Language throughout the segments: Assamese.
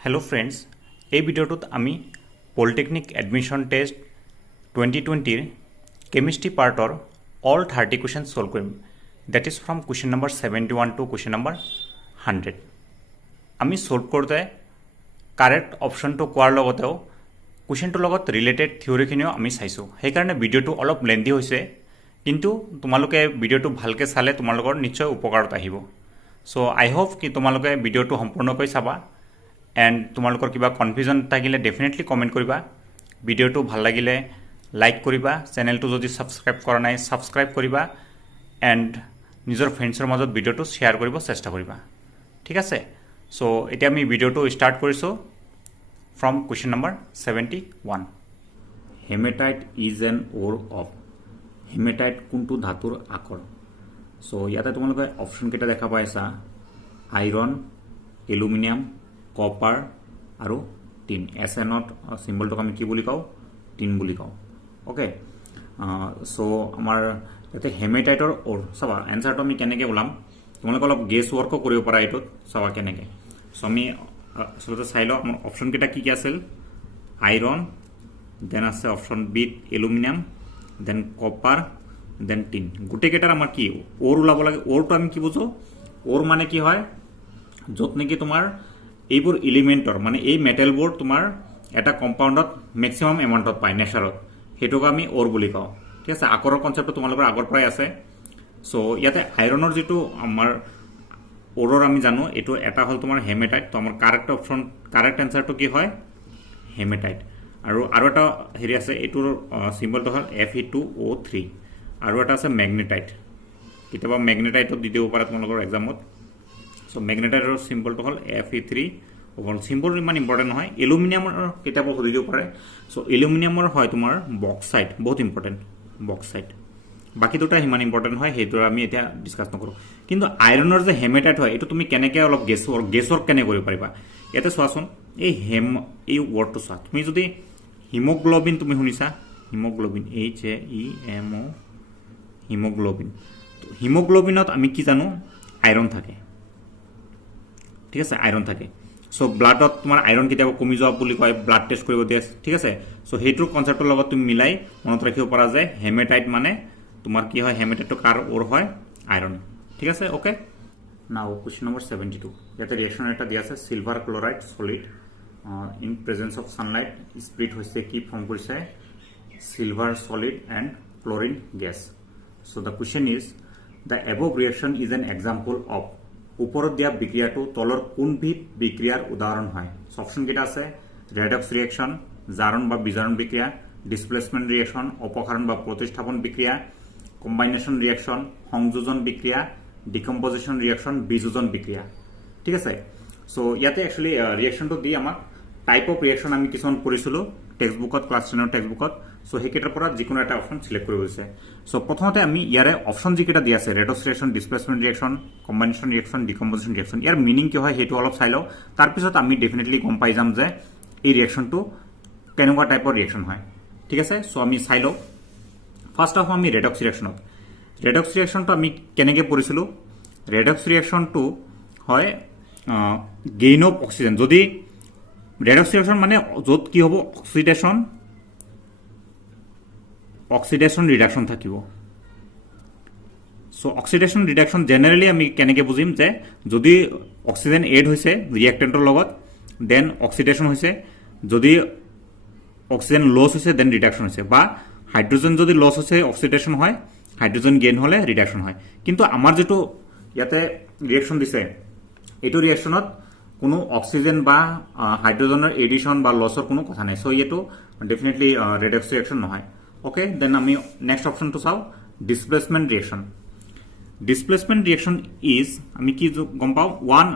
हेलो फ्रेंड्स এই ভিডিওটোত আমি পলিটেকনিক এডমিশন টেষ্ট 2020 কেমিষ্ট্ৰি পাৰ্টৰ অল 30 কুৱেশ্যন সলভ কৰিম that is from question number 71 to question number 100 আমি সলভ কৰোঁতে কাৰেক্ট অপশ্যনটো কোৱাৰ লগতেও কুৱেশ্যনটোৰ লগত ৰিলেটেড থিয়ৰিখিনিও আমি চাইছোঁ সেইকাৰণে ভিডিঅ'টো অলপ লেন্দি হৈছে কিন্তু তোমালোকে ভিডিঅ'টো ভালকৈ চালে তোমালোকৰ নিশ্চয় উপকাৰত আহিব সো আই হোপ কি তোমালোকে ভিডিঅ'টো সম্পূৰ্ণকৈ চাবা এণ্ড তোমালোকৰ কিবা কনফিউজন থাকিলে ডেফিনেটলি কমেণ্ট কৰিবা ভিডিঅ'টো ভাল লাগিলে লাইক কৰিবা চেনেলটো যদি ছাবস্ক্ৰাইব কৰা নাই ছাবস্ক্ৰাইব কৰিবা এণ্ড নিজৰ ফ্ৰেণ্ডছৰ মাজত ভিডিঅ'টো শ্বেয়াৰ কৰিব চেষ্টা কৰিবা ঠিক আছে সো এতিয়া আমি ভিডিঅ'টো ষ্টাৰ্ট কৰিছোঁ from question number 71 hematite is an ore of hematite কোনটো ধাতুৰ আকৰ সো ইয়াতে তোমালোকে অপশ্যন কেইটা দেখা পাইছা আইৰণ এলুমিনিয়াম কপাৰ আৰু টিন এছ এনত চিম্বলটোক আমি কি বুলি কওঁ টিন বুলি কওঁ ওকে সো আমাৰ ইয়াতে হেমেটাইটৰ ওৰ চাবা এনচাৰটো আমি কেনেকৈ ওলাম তোমালোকে অলপ গেছ ৱৰ্কো কৰিব পাৰা এইটোত চাবা কেনেকৈ সো আমি আচলতে চাই লওঁ আমাৰ অপশ্যন কেইটা কি কি আছিল আইৰণ দেন আছে অপশ্যন বিত aluminium then copper then tin গোটেইকেইটাৰ আমাৰ কি ওৰ ওলাব লাগে ওৰটো আমি কি বুজো ওৰ মানে কি হয় য'ত নেকি তোমাৰ এইবোৰ এলিমেণ্টৰ মানে এই মেটেলবোৰ তোমাৰ এটা কম্পাউণ্ডত মেক্সিমাম এমাউণ্টত পায় নেচাৰত সেইটোক আমি ওৰ বুলি কওঁ ঠিক আছে আকৰৰ কনচেপ্টটো তোমালোকৰ আগৰ পৰাই আছে চ' ইয়াতে আইৰণৰ যিটো আমাৰ ওৰৰ আমি জানো এইটো এটা হ'ল তোমাৰ হেমেটাইট তো আমাৰ কাৰেক্ট এনচাৰটো কি হয় হেমেটাইট আৰু এটা হেৰি আছে এইটোৰ চিম্বলটো হ'ল Fe2O3 আৰু এটা আছে মেগনেটাইট কেতিয়াবা মেগনেটাইটত দি দিব পাৰে তোমালোকৰ এক্সামত সো মেগনেটাইটৰ চিম্বলটো হ'ল Fe3 চিম্বল ইমান ইম্পৰ্টেণ্ট নহয় এলুমিনিয়ামৰ কেতিয়াবা সুধি দিব পাৰে সো এলুমিনিয়ামৰ হয় তোমাৰ বক্সাইট বহুত ইম্পৰ্টেণ্ট বক্সাইট বাকী দুটা সিমান ইম্পৰ্টেণ্ট হয় সেইটো আমি এতিয়া ডিছকাছ নকৰোঁ কিন্তু আইৰণৰ যে হেমেটাইট হয় এইটো তুমি কেনেকৈ অলপ গেছৰ কেনে কৰিব পাৰিবা ইয়াতে চোৱাচোন এই ৱৰ্ডটো চোৱা তুমি যদি হিমোগ্ল'বিন তুমি শুনিছা হিমোগ্ল'বিন HAEMO হিমোগ্ল'বিন হিমোগ্ল'বিনত আমি কি জানো আইৰণ থাকে ঠিক আছে আইৰণ থাকে সো ব্লাডত তোমাৰ আইৰণ কেতিয়াবা কমি যোৱা বুলি কয় ব্লাড টেষ্ট কৰিব দিয়ে ঠিক আছে সো সেইটোৰ কনচেপ্টৰ লগত তুমি মিলাই মনত ৰাখিব পাৰা যে হেমেটাইট মানে তোমাৰ কি হয় হেমেটাইটটো কাৰ ওৰ হয় আইৰণ ঠিক আছে ওকে নাও কুৱেশ্যন নম্বৰ 72 ইয়াতে ৰিয়েকশ্যন এটা দিয়া আছে silver chloride solid in presence of sunlight split হৈছে কি ফৰ্ম কৰিছে silver solid and chlorine gas so the question is the above reaction is an example of ওপৰত দিয়া বিক্ৰিয়াটো তলৰ কোনবিধ বিক্ৰিয়াৰ উদাহৰণ হয় অপশ্যন কেইটা আছে ৰেডক্স ৰিয়েকশ্যন জাৰণ বা বিজাৰণ বিক্ৰিয়া ডিছপ্লেচমেণ্ট ৰিয়েকশ্যন অপসাৰণ বা প্ৰতিস্থাপন বিক্ৰিয়া কম্বাইনেশ্যন ৰিয়েকশ্যন সংযোজন বিক্ৰিয়া ডিকম্পজিশ্যন ৰিয়েকশ্যন বিযোজন বিক্ৰিয়া ঠিক আছে সো ইয়াতে একচুৱেলি ৰিয়েকশ্যনটো দি আমাক টাইপ অফ ৰিয়েকশ্যন আমি কিছুমান পঢ়িছিলোঁ টেক্সটবুকত ক্লাছ 10ৰ টেক্সটবুকত সো সেইকেইটাৰ পৰা যিকোনো এটা অপশ্যন চিলেক্ট কৰিব দিছে সো প্ৰথমতে আমি ইয়াৰে অপশ্যন যিকেইটা দিয়া আছে redox reaction displacement reaction combination reaction decomposition reaction ইয়াৰ মিনিং কি হয় সেইটো অলপ চাই লওঁ তাৰপিছত আমি ডেফিনেটলি গম পাই যাম যে এই ৰিয়েকশ্যনটো কেনেকুৱা টাইপৰ ৰিয়েকশ্যন হয় ঠিক আছে সো আমি চাই লওঁ ফাৰ্ষ্ট অফ আমি ৰেডক্স ৰিয়েকশ্যনটো আমি কেনেকৈ পঢ়িছিলোঁ ৰেডক্স ৰিয়েকশ্যনটো হয় গেইন অফ অক্সিজেন যদি ৰেডক্স ৰিয়েকশ্যন মানে য'ত কি হ'ব অক্সিডেশ্যন ৰিডাকশ্যন থাকিব সো অক্সিডেশ্যন ৰিডাকশ্যন জেনেৰেলি আমি কেনেকৈ বুজিম যে যদি অক্সিজেন এড হৈছে ৰিয়েক্টেণ্টৰ লগত দেন অক্সিডেশ্যন হৈছে যদি অক্সিজেন লছ হৈছে দেন ৰিডাকশ্যন হৈছে বা হাইড্ৰজেন যদি লছ হৈছে অক্সিডেশ্যন হয় হাইড্ৰজেন গেইন হ'লে ৰিডাকশ্যন হয় কিন্তু আমাৰ যিটো ইয়াতে ৰিয়েকশ্যন দিছে এইটো ৰিয়েকশ্যনত কোনো অক্সিজেন বা হাইড্ৰজেনৰ এডিশ্যন বা লছৰ কোনো কথা নাই চ' এইটো ডেফিনেটলি ৰেডক্স ৰিয়েকশ্যন নহয় ওকে দেন আমি নেক্সট অপশ্যনটো চাওঁ ডিছপ্লেচমেণ্ট ৰিয়েকশ্যন ইজ আমি কি গম পাওঁ ওৱান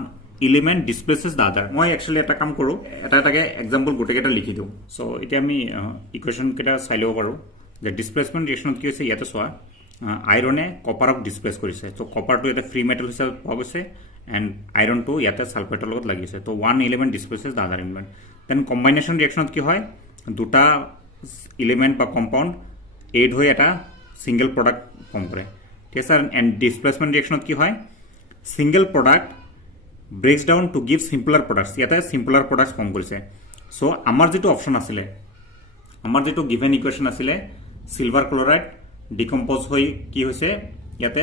এলিমেণ্ট ডিছপ্লেচেছ দ্য আদাৰ মই একচুৱেলি এটা কাম কৰোঁ এটাকে এক্সাম্পল গোটেইকেইটা লিখি দিওঁ চ' এতিয়া আমি ইকুৱেশ্যন কেইটা চাই ল'ব পাৰোঁ যে ডিছপ্লেচমেণ্ট ৰিয়েকশ্যনত কি হৈছে ইয়াতে চোৱা আইৰণে কপাৰক ডিছপ্লেচ কৰিছে চ' কপাৰটো ইয়াতে ফ্ৰী মেটেল হিচাপে পোৱা গৈছে এণ্ড আইৰণটো ইয়াতে ছালফেটৰ লগত লাগিছে তো one element displaces the other element then combination ৰিয়েকশ্যনত কি হয় দুটা এলিমেণ্ট বা কম্পাউণ্ড এড হৈ এটা ছিংগল প্ৰডাক্ট ফৰ্ম কৰে ঠিক আছে এণ্ড ডিছপ্লেচমেণ্ট ৰিয়েকশ্যনত কি হয় single product breaks down to give simpler products ইয়াতে সিম্পলাৰ প্ৰডাক্টস ফৰ্ম কৰিছে সো আমাৰ যেটো অপশন আছিলে আমাৰ যেটো গিভেন ইকুৱেশ্যন আছিলে সিলভাৰ ক্লোৰাইড ডিকম্পোজ হৈ কি হৈছে ইয়াতে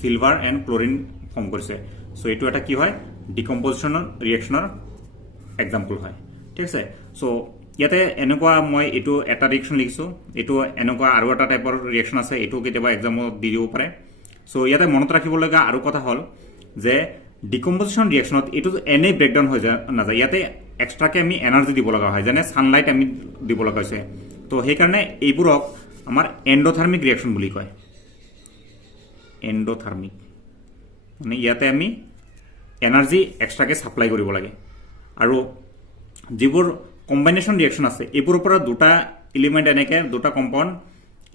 সিলভাৰ এণ্ড ক্লোৰিন ফৰ্ম কৰিছে সো এইটো এটা কি হয় ডিকম্পোজিশনৰ ৰিএকশনৰ এক্সাম্পল হয় ঠিক আছে সো ইয়াতে এনেকুৱা মই এইটো এটা ৰিএকশন লিখিছো এইটো এনেকুৱা আৰু এটা টাইপৰ ৰিএকশন আছে এইটো কেতিয়াবা এক্সামত দি দিব পাৰে সো ইয়াতে মনত ৰাখিবলগা আৰু কথা হ'ল যে ডিকম্পোজিশন ৰিএকশনত এইটো এনে ব্ৰেকডাউন হৈ না যায় ইয়াতে এক্সট্ৰাকে আমি এনাৰ্জি দিব লগা হয় যেনে সানলাইট আমি দিব লগা হৈছে তো সেইকাৰণে এইবোৰক আমাৰ এন্ডোথাৰ্মিক ৰিএকশন বুলি কয় এন্ডোথাৰ্মিক মানে ইয়াতে আমি এনাৰ্জি এক্সট্ৰাকে সাপ্লাই কৰিব লাগে আৰু যিবোৰ কম্বিনেশন ৰিএকশন আছে এইবোৰৰ পৰা দুটা এলিমেন্ট এনেকে দুটা কম্পাউন্ড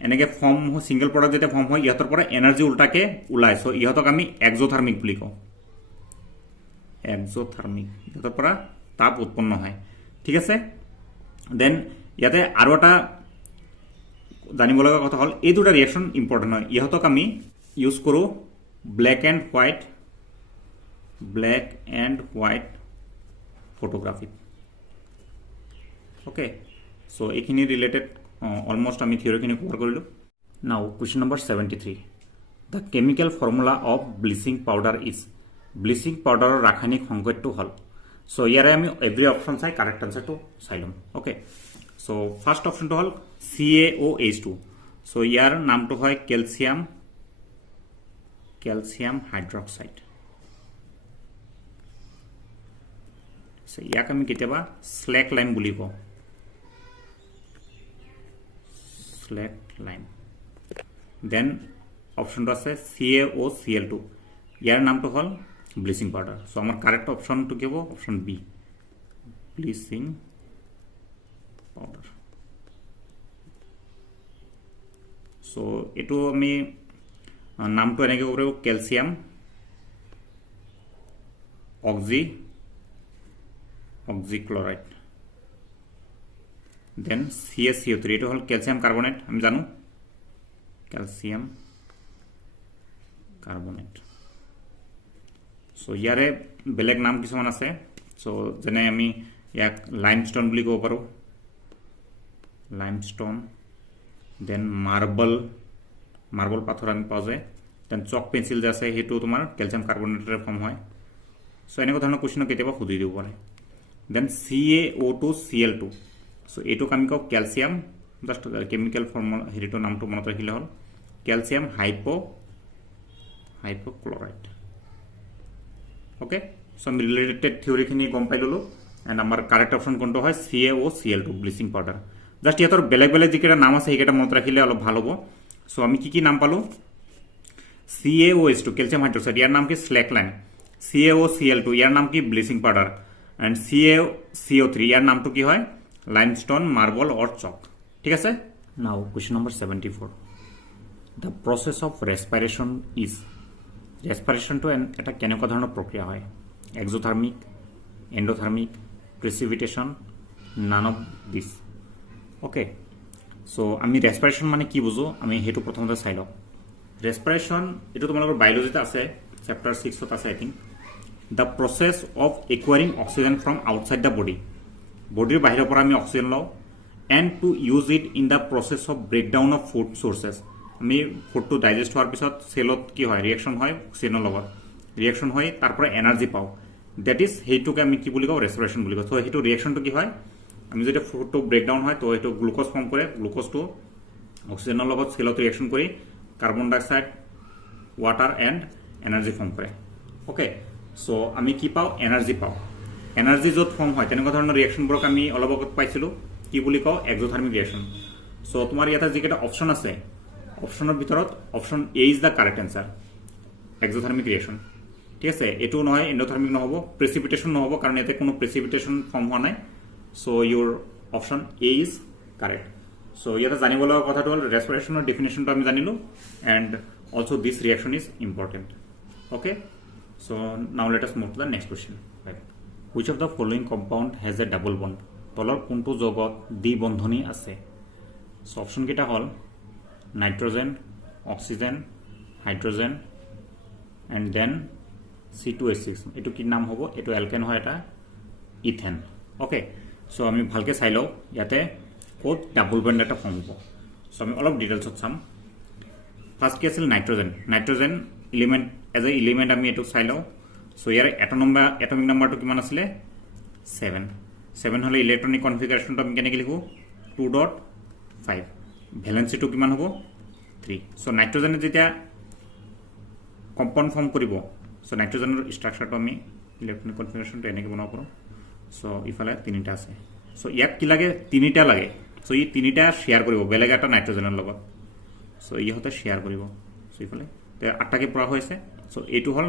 এনেকে ফৰ্ম সিঙ্গেল প্ৰডাক্ট যেটা ফৰ্ম হয় ইহতৰ পৰা এনাৰ্জি উল্টাকে ওলায় সো ইহতক আমি এক্সোথাৰ্মিক বুলি কওঁ এক্সোথাৰ্মিক ইহতৰ পৰা তাপ উৎপন্ন হয় ঠিক আছে দেন ইয়াতে আৰু এটা জানিব লগা কথা হল এই দুটা ৰিএকশন ইম্পৰ্টেন্ট হয় ইহতক আমি ইউজ কৰো black and white photography okay so এইখিনি ৰিলেটেড অলমোস্ট আমি থিওৰিখিনি কভাৰ কৰিলো now question number 73 the chemical formula of bleaching powder is bleaching পাউডাৰৰ ৰাসায়নিক সংকেতটো হল সো ইয়াৰে আমি এভৰি অপশন চাই কাৰেক্ট আনসাৰটো চাই লম ওকে সো ফাৰ্স্ট অপশনটো হল CaOH2 সো ইয়াৰ নামটো হয় ক্যালসিয়াম হাইড্ৰক্সাইড সো ইয়াক আমি কেতিয়াবা স্ল্যাক লাইম বুলি কওঁ স্ল্যাক লাইম দেন অপশনটো আছে CaOCl2 ইয়াৰ নামটো হল ব্লিচিং পাউডাৰ সো আমাৰ কাৰেক্ট অপশনটো কি হ'ব option B bleaching powder so এটো আমি নামটো এনেকৈ কৰিব ক্যালসিয়াম অক্সিক্লোৰাইড দেন CaCO3 এটো হল ক্যালসিয়াম কাৰ্বনেট আমি জানো ক্যালসিয়াম কাৰ্বনেট সো ইয়াৰে বেলেগ নাম কিছুমান আছে সো যেনে আমি ইয়াক লাইমস্টোন বুলি ক'ব পাৰো লাইমস্টোন দেন মাৰ্বল পাথৰ আমি পাওঁ যে দেন চক পেন্সিল যে আছে হেতু তোমাৰ ক্যালসিয়াম কাৰ্বনেটৰ ফৰ্ম হয় সো এনেকুৱা ধৰণৰ কোৱেশ্চন কেতিয়াবা সুধি দিব পাৰে দেন CaO2Cl2 সো এইটো আমি কওঁ ক্যালসিয়াম জাস্ট কেমিক্যাল ফৰ্মুলা হেৰিটো নামটো মনত ৰাখিলে হ'ল ক্যালসিয়াম হাইপোক্লোৰাইড ওকে সো আমি ৰিলেটেড থিওৰিখিনি গম পাই ললো এন্ড আমাৰ কাৰেক্ট অপশন কোনটো হয় CaOCl2 ব্লিচিং পাউডাৰ জাস্ট ইয়াতৰ বেলেগ যিকেইটা নাম আছে সেইকেইটা মনত ৰাখিলে অলপ ভাল হ'ব সো আমি কি নাম পালো CaOH2 ক্যালসিয়াম হাইড্ৰক্সাইড ইয়াৰ নাম কি স্ল্যাক লাইম CaOCl2 ইয়াৰ নাম কি ব্লিচিং পাউডাৰ এন্ড CaCO3 ইয়াৰ নামটো কি হয় লাইমস্টোন মাৰ্বল অৰ চক ঠিক আছে now question number 74 the process of respiration is ৰেসপিৰেশনটো এটা কেনেকুৱা ধৰণৰ প্ৰক্ৰিয়া হয় exothermic endothermic precipitation none of this okay so আমি ৰেসপিৰেশন মানে কি বুঝো আমি হেতু প্ৰথমতে চাই লওঁ ৰেসপিৰেশন এটো তোমালোকৰ বায়োলজিতে আছে চ্যাপ্টাৰ 6ত আছে I think the process of acquiring oxygen from outside the body বডিৰ বাহিৰৰ পৰা আমি অক্সিজেন লওঁ and to use it in the process of breakdown of food sources আমি ফুডটো ডাইজেষ্ট হোৱাৰ পিছত সেলত কি হয় ৰিএকশন হয় অক্সিজেনৰ লগত ৰিএকশন হয় তাৰ পৰা এনাৰ্জি পাওঁ দ্যাট ইজ হেইটোকে আমি কি বুলি কওঁ ৰেসপিৰেশন বুলি কওঁ তো হেইটো ৰিএকশনটো কি হয় আমি যদি ফুডটো ব্ৰেকডাউন হয় তো হেইটো গ্লুকোজ ফৰ্ম কৰে গ্লুকোজটো অক্সিজেনৰ লগত সেলত ৰিএকশন কৰি carbon dioxide water and energy form কৰে ওকে সো আমি কি পাওঁ এনাৰ্জি পাওঁ এনাৰ্জি য'ত ফৰ্ম হয় তেনেকুৱা ধৰণৰ ৰিএকশনবোৰক আমি অলপ আগত পাইছিলো কি বুলি কওঁ এক্সোথাৰ্মিক ৰিএকশন সো তোমাৰ ইয়াতে যিকেইটা অপশন আছে অপশনৰ ভিতৰত option A is the correct answer exothermic reaction ঠিক আছে এটো নহয় এন্ডোথার্মিক নহব প্রেসিপিটেশন নহব কারণ এতে কোনো প্রেসিপিটেশন ফর্ম হোৱা নাই so your option A is correct so ইয়াতে জানিব লগা কথাটো হল ৰেসপিৰেশনৰ ডেফিনেশনটো আমি জানিলো and also this reaction is important okay so now let us move to the next question which of the following compound has a double bond তলৰ কোনটো যৌগত দ্বি বন্ধনী আছে সো অপশন কেইটা হল nitrogen oxygen hydrogen and then C2H6 এইটো কি নাম হ'ব এইটো এলকেন হয় এটা ইথেন ওকে সো আমি ভালকে চাই লও ইয়াতে কোড ডাবল বন্ড এটা ফর্ম হ'ব সো আমি অলপ ডিটেইলছত চাম ফার্স্ট কি আছিল nitrogen element as a element আমি এটো চাই লও সো ইয়াৰ এটমিক নাম্বাৰটো কিমান আছিল 7 হলে ইলেক্ট্রনিক কনফিগারেশনটো আমি কেনেকৈ লিখো 2.5 ভ্যালেন্সিটো কিমান হ'ব 3 সো নাইট্রোজেনে যেতিয়া কম্পাউন্ড ফর্ম কৰিব সো নাইট্ৰোজেনৰ স্ট্ৰাকচাৰটো আমি ইলেক্ট্ৰনিক কনফিগাৰেশনটো এনেকৈ বনাব পাৰো সো ইফালে তিনিটা আছে সো ইয়াক কি লাগে তিনিটা লাগে সো ই তিনিটা শেয়ার কৰিব বেলেগ এটা নাইট্ৰোজেনৰ লগত সো ইহতে শেয়াৰ কৰিব সো ইফালে তে আটটাকে পৰা হৈছে সো এইটো হল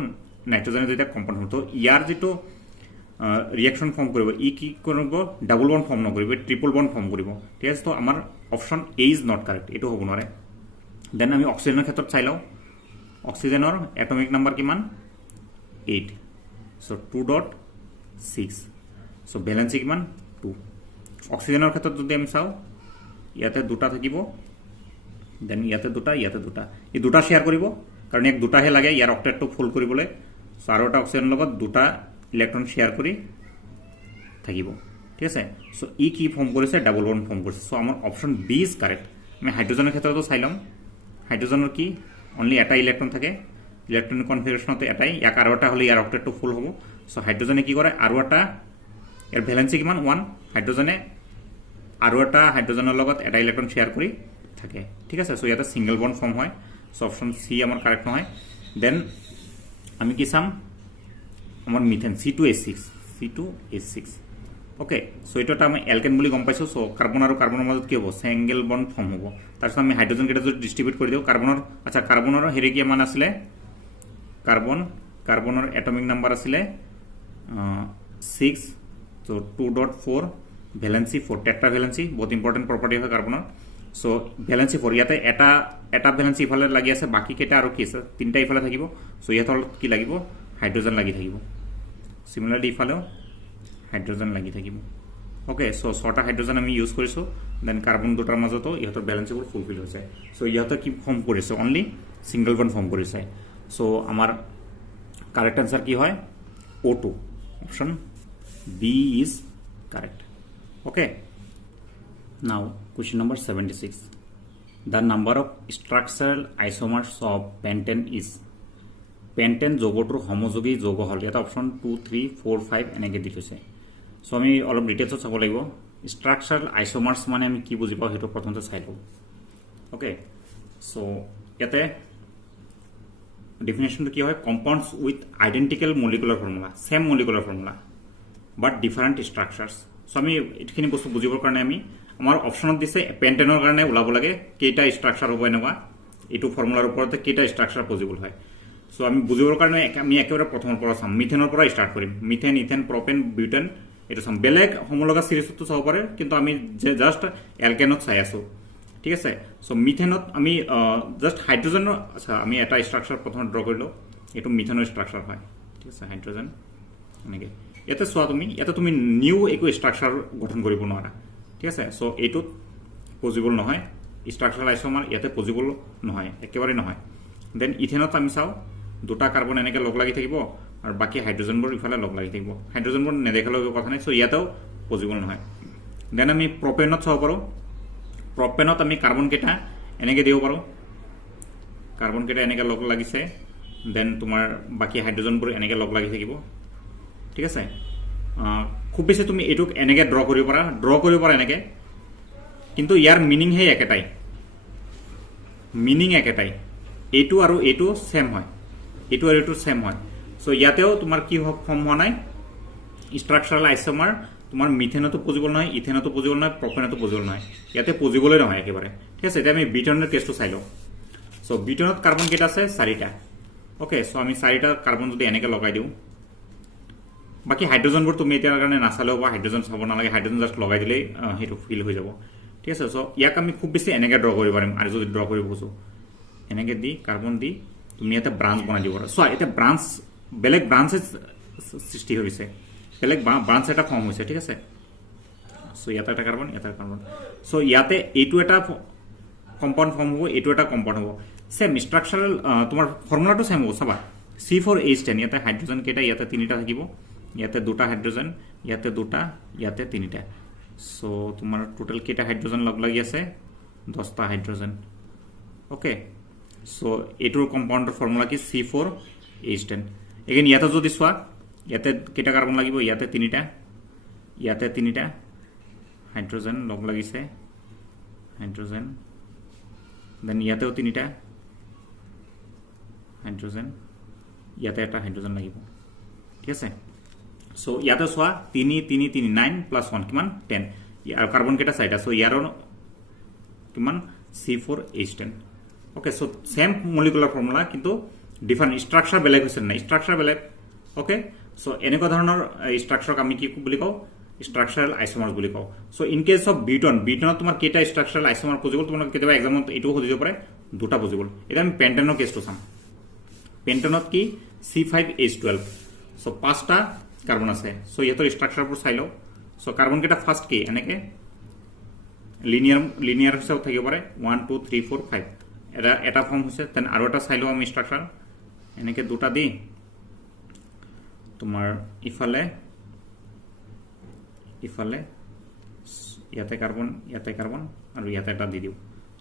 নাইট্ৰোজেনে যেতিয়া কম্পাউন্ড হ'ব তো ইয়াৰ যেটো ৰিঅ্যাকশন ফৰ্ম কৰিব ই কি কৰিব ডাবল বন্ড ফৰ্ম নকৰিব ট্ৰিপল বন্ড ফৰ্ম কৰিব ঠিক আছে তো আমাৰ option A is not correct এটো হ'ব নোৱাৰে দেন আমি অক্সিজেনৰ ক্ষেত্ৰত চাই লও অক্সিজেনৰ এটমিক নাম্বাৰ কিমান 8 সো 2.6 সো ভ্যালেন্সি কিমান 2 অক্সিজেনৰ ক্ষেত্ৰত যদি আমি চাও ইয়াতে দুটা থাকিব দেন ইয়াতে দুটা এই দুটা শেয়ার কৰিব কাৰণ ইয়াক দুটাহে লাগে ইয়াৰ অক্টেটটো ফুল কৰিবলৈ সো আৰু এটা অক্সিজেনৰ লগত দুটা ইলেক্ট্ৰন শেয়াৰ কৰি থাকিব ঠিক আছে সো ই কি ফৰ্ম কৰিছে ডাবল বন্ড ফৰ্ম কৰিছে সো আমাৰ অপশন বি ইজ কাৰেক্ট আমি হাইড্ৰোজেনেৰ ক্ষেত্ৰতো চাই লম হাইড্ৰোজেনৰ কি অনলি এটা ইলেক্ট্ৰন থাকে ইলেক্ট্ৰনিক কনফিগাৰেশনতে এটাই ইয়াক আৰু এটা হলে ইয়াৰ অক্টেটটো ফুল হ'ব সো হাইড্ৰোজেনে কি কৰে আৰু এটা এৰ ভ্যালেন্সি কিমান 1 হাইড্ৰোজেনে আৰু এটা হাইড্ৰোজেনৰ লগত এটা ইলেক্ট্ৰন শেয়াৰ কৰি থাকে ঠিক আছে সো ইয়াতে সিঙ্গেল বন্ড ফৰ্ম হয় সো অপশন সি আমাৰ কারেক্ট নহয় দেন আমি কি চাম আমার মিথেন C2H6 ওকে সো এটা আমি অ্যালকেন বুলি গম পাইছো সো কার্বন আৰু কাৰ্বনৰ মাজত কি হ'ব সিঙ্গেল বন্ড ফৰ্ম হ'ব তাৰপিছত আমি হাইড্ৰোজেন কেটা যদি ডিস্ট্ৰিবিউট কৰি দিও কাৰ্বনৰ আচ্ছা কাৰ্বনৰ হেৰি কি মান আছিল কাৰ্বনৰ এটমিক নাম্বাৰ আছিল 6 সো 2.4 ভ্যালেন্সি 4 টেট্ৰা ভ্যালেন্সি বহুত ইম্পৰ্টেন্ট প্ৰপাৰ্টি হয় কাৰ্বনৰ সো ভ্যালেন্সি 4 ইয়াতে এটা ভ্যালেন্সি ইফালে লাগি আছে বাকি কেটা আৰু কি আছে তিনটা ইফালে থাকিব সো ইয়াত কি লাগিব হাইড্রোজেন লাগি থাকিব সিমিলারলি ইফালেও হাইড্রোজেন লাগি থাকিব ওকে সো ছটা হাইড্রোজেন আমি ইউজ কৰিছো দেন কাৰ্বন দুটাৰ মাজতো ইহতৰ ব্যালেন্সিবোৰ ফুলফিল হৈছে সো ইহতৰ কি ফৰ্ম কৰিছে অনলি সিঙ্গেল বন্ড ফৰ্ম কৰিছে সো আমাৰ কারেক্ট আনসার কি হয় O2 option B is correct okay now question number 76 the number of structural isomers of pentane is pentane যৌগটোৰ সমযোগী যৌগ হল এটা অপশন 2 3 4 5 এনেকে দি থৈছে সো আমি অলপ ডিটেইলছত চাব লাগিব স্ট্রাকচারাল আইসোমার্স মানে আমি কি বুজি পাও হেতু প্ৰথমতে চাই লও ওকে সো ইয়াতে ডেফিনেশনটো কি হয় compounds with identical molecular formula same molecular formula but different structures so আমি এখিনি বস্তু বুজিবৰ কাৰণে আমি আমাৰ অপশনত দিছে পেন্টেনৰ কাৰণে ওলাব লাগে কেইটা স্ট্ৰাকচাৰ হ'ব এনেকুৱা এটো ফৰ্মুলাৰ ওপৰতে কেইটা স্ট্ৰাকচাৰ পসিবল হয় সো আমি বুজিবৰ কাৰণে আমি একেবাৰে প্ৰথমৰ পৰা চাম মিথেনৰ পৰা স্টাৰ্ট কৰিম মিথেন ইথেন প্ৰপেন বিউটেন এটা চাম বেলেগ হোমোলগাছ সিৰিজটো চাব পাৰে কিন্তু আমি জাস্ট অ্যালকেনত চাই আছো ঠিক আছে সো মিথেনত আমি জাস্ট হাইড্ৰোজেনৰ আচ্ছা আমি এটা স্ট্ৰাকচাৰ প্ৰথম ড্ৰ কৰিলো এটো মিথেনৰ স্ট্ৰাকচাৰ হয় ঠিক আছে হাইড্ৰোজেন এনেকে ইয়াতে চোৱা তুমি নিউ একো স্ট্ৰাকচাৰ গঠন কৰিব নোৱাৰা ঠিক আছে সো এইটো পসিবল নহয় স্ট্ৰাকচাৰাল আইসোমাৰ ইয়াতে পসিবল নহয় একেবাৰে নহয় দেন ইথেনত আমি চাও দুটা কাৰ্বন এনেকে লগ লাগি থাকিব আৰ বাকি হাইড্ৰোজেনবোৰ ইফালে লগ লাগি থাকিব হাইড্ৰোজেনবোৰ নেদেখালেও কথা নাই সো ইয়াতেও পসিবল নহয় দেন আমি প্ৰপেনত চাব পাৰো প্ৰপেনত আমি কাৰ্বন কেটা এনেকে দিব পাৰো কাৰ্বন কেটা এনেকে লগ লাগিছে দেন তোমাৰ বাকি হাইড্ৰোজেনবোৰ এনেকে লগ লাগি থাকিব ঠিক আছে খুব বেছি তুমি এটুক এনেকে ড্ৰ কৰিব পাৰা এনেকে কিন্তু ইয়াৰ মিনিং হে একেটাই এইটো আৰু এইটো সেম হয় এইটো আৰু এইটো সেম হয় সো ইয়াতেও তোমাৰ কি ফৰ্ম হোৱা নাই স্ট্রাকচারাল আইসোমার তোমার মিথেনতো পসিবল নহয় ইথেনতো পসিবল নহয় প্রপেনতো পসিবল নহয় ইয়াতে পসিবলই নহয় একেবারে ঠিক আছে এটা আমি বিউটেনৰ কেসটো চাই লও সো বিউটেনত কার্বন কেটা আছে 4টা ওকে সো আমি 4টা কার্বন যদি এনেকে লগাই দিও বাকি হাইড্ৰোজেনবোৰ তুমি এতিয়াৰ কাৰণে নাচালেও বা হাইড্রোজেন চাব নালাগে হাইড্রোজেন জাস্ট লগাই দিলেই হেতু ফিল হৈ যাব ঠিক আছে সো ইয়াক আমি খুব বেছি এনেকে ড্ৰ কৰিব পাৰিম আৰু যদি ড্ৰ কৰিব খুজো এনেকে দি কাৰ্বন দি তুমি এটা ব্ৰাঞ্চ বনাই দিব পাৰা সো এটা ব্রাঞ্চ বেলেগ ব্রাঞ্চেস সৃষ্টি হৈছে বেলেগ ব্রাঞ্চ এটা ফর্ম হৈছে ঠিক আছে সো ইয়াতে এটা কার্বন সো ইয়াতে এইটো এটা কম্পাউন্ড ফর্ম হ'ব এইটো এটা কম্পাউন্ড হ'ব সেম স্ট্রাকচারাল তোমার ফর্মুলাটো সেম হ'ব চাবা C4H10 ইয়াতে হাইড্ৰোজেন কেইটা ইয়াতে তিনিটা থাকিব ইয়াতে দুটা হাইড্ৰোজেন ইয়াতে দুটা ইয়াতে তিনিটা সো তোমাৰ টোটাল কেইটা হাইড্ৰোজেন লগ লাগি আছে 10টা হাইড্ৰোজেন ওকে সো এটোৰ কম্পাউণ্ডৰ ফৰ্মুলা কি C4H10 এগেইন ইয়াতে যদি সোৱা ইয়াতে কেইটা কাৰ্বন লাগিব ইয়াতে তিনিটা হাইড্ৰোজেন লগ লাগিছে হাইড্ৰোজেন দেন ইয়াতেও তিনিটা হাইড্ৰোজেন ইয়াতে এটা হাইড্ৰোজেন লাগিব ঠিক আছে সো ইয়াতে সোৱা 3 3 3 9 প্লাস 1 কিমান 10 আৰু কাৰ্বন কেইটা চাইটা সো ইয়াৰ কিমান C4H10 okay so same molecular formula কিন্তু ডিফাৰেন্ট স্ট্ৰাকচাৰ বেলেগ হৈছে না স্ট্ৰাকচাৰ বেলেগ ওকে সো এনেকুৱা ধৰণৰ স্ট্ৰাকচাৰক আমি কি বুলি কওঁ স্ট্ৰাকচাৰাল আইসোমাৰ্স বুলি কওঁ সো ইন কেস অফ বিটনত তোমাৰ কেইটা স্ট্ৰাকচাৰাল আইসোমাৰ পজিবল তোমাক কেতিয়াবা এক্সামত এইটো সুধিব পাৰে দুটা পজিবল এটা আমি পেন্টেনৰ কেছটো চাম পেন্টেনত কি C5H12 সো পাঁচটা কাৰ্বন আছে সো ইহতৰ স্ট্ৰাকচাৰবোৰ চাই লও সো কাৰ্বন কেইটা ফাৰ্স্ট কি এনেকে লিনিয়াৰ হিসাবে থাকিব পাৰে 1 2 3 4 5 এটা ফৰ্ম হৈছে দেন আৰু এটা চাই লও আমি স্ট্ৰাকচাৰ এনেকে দুটা দি তোমাৰ ইফালে ইয়াতে কাৰ্বন আৰু ইয়াতে এটা দি দিও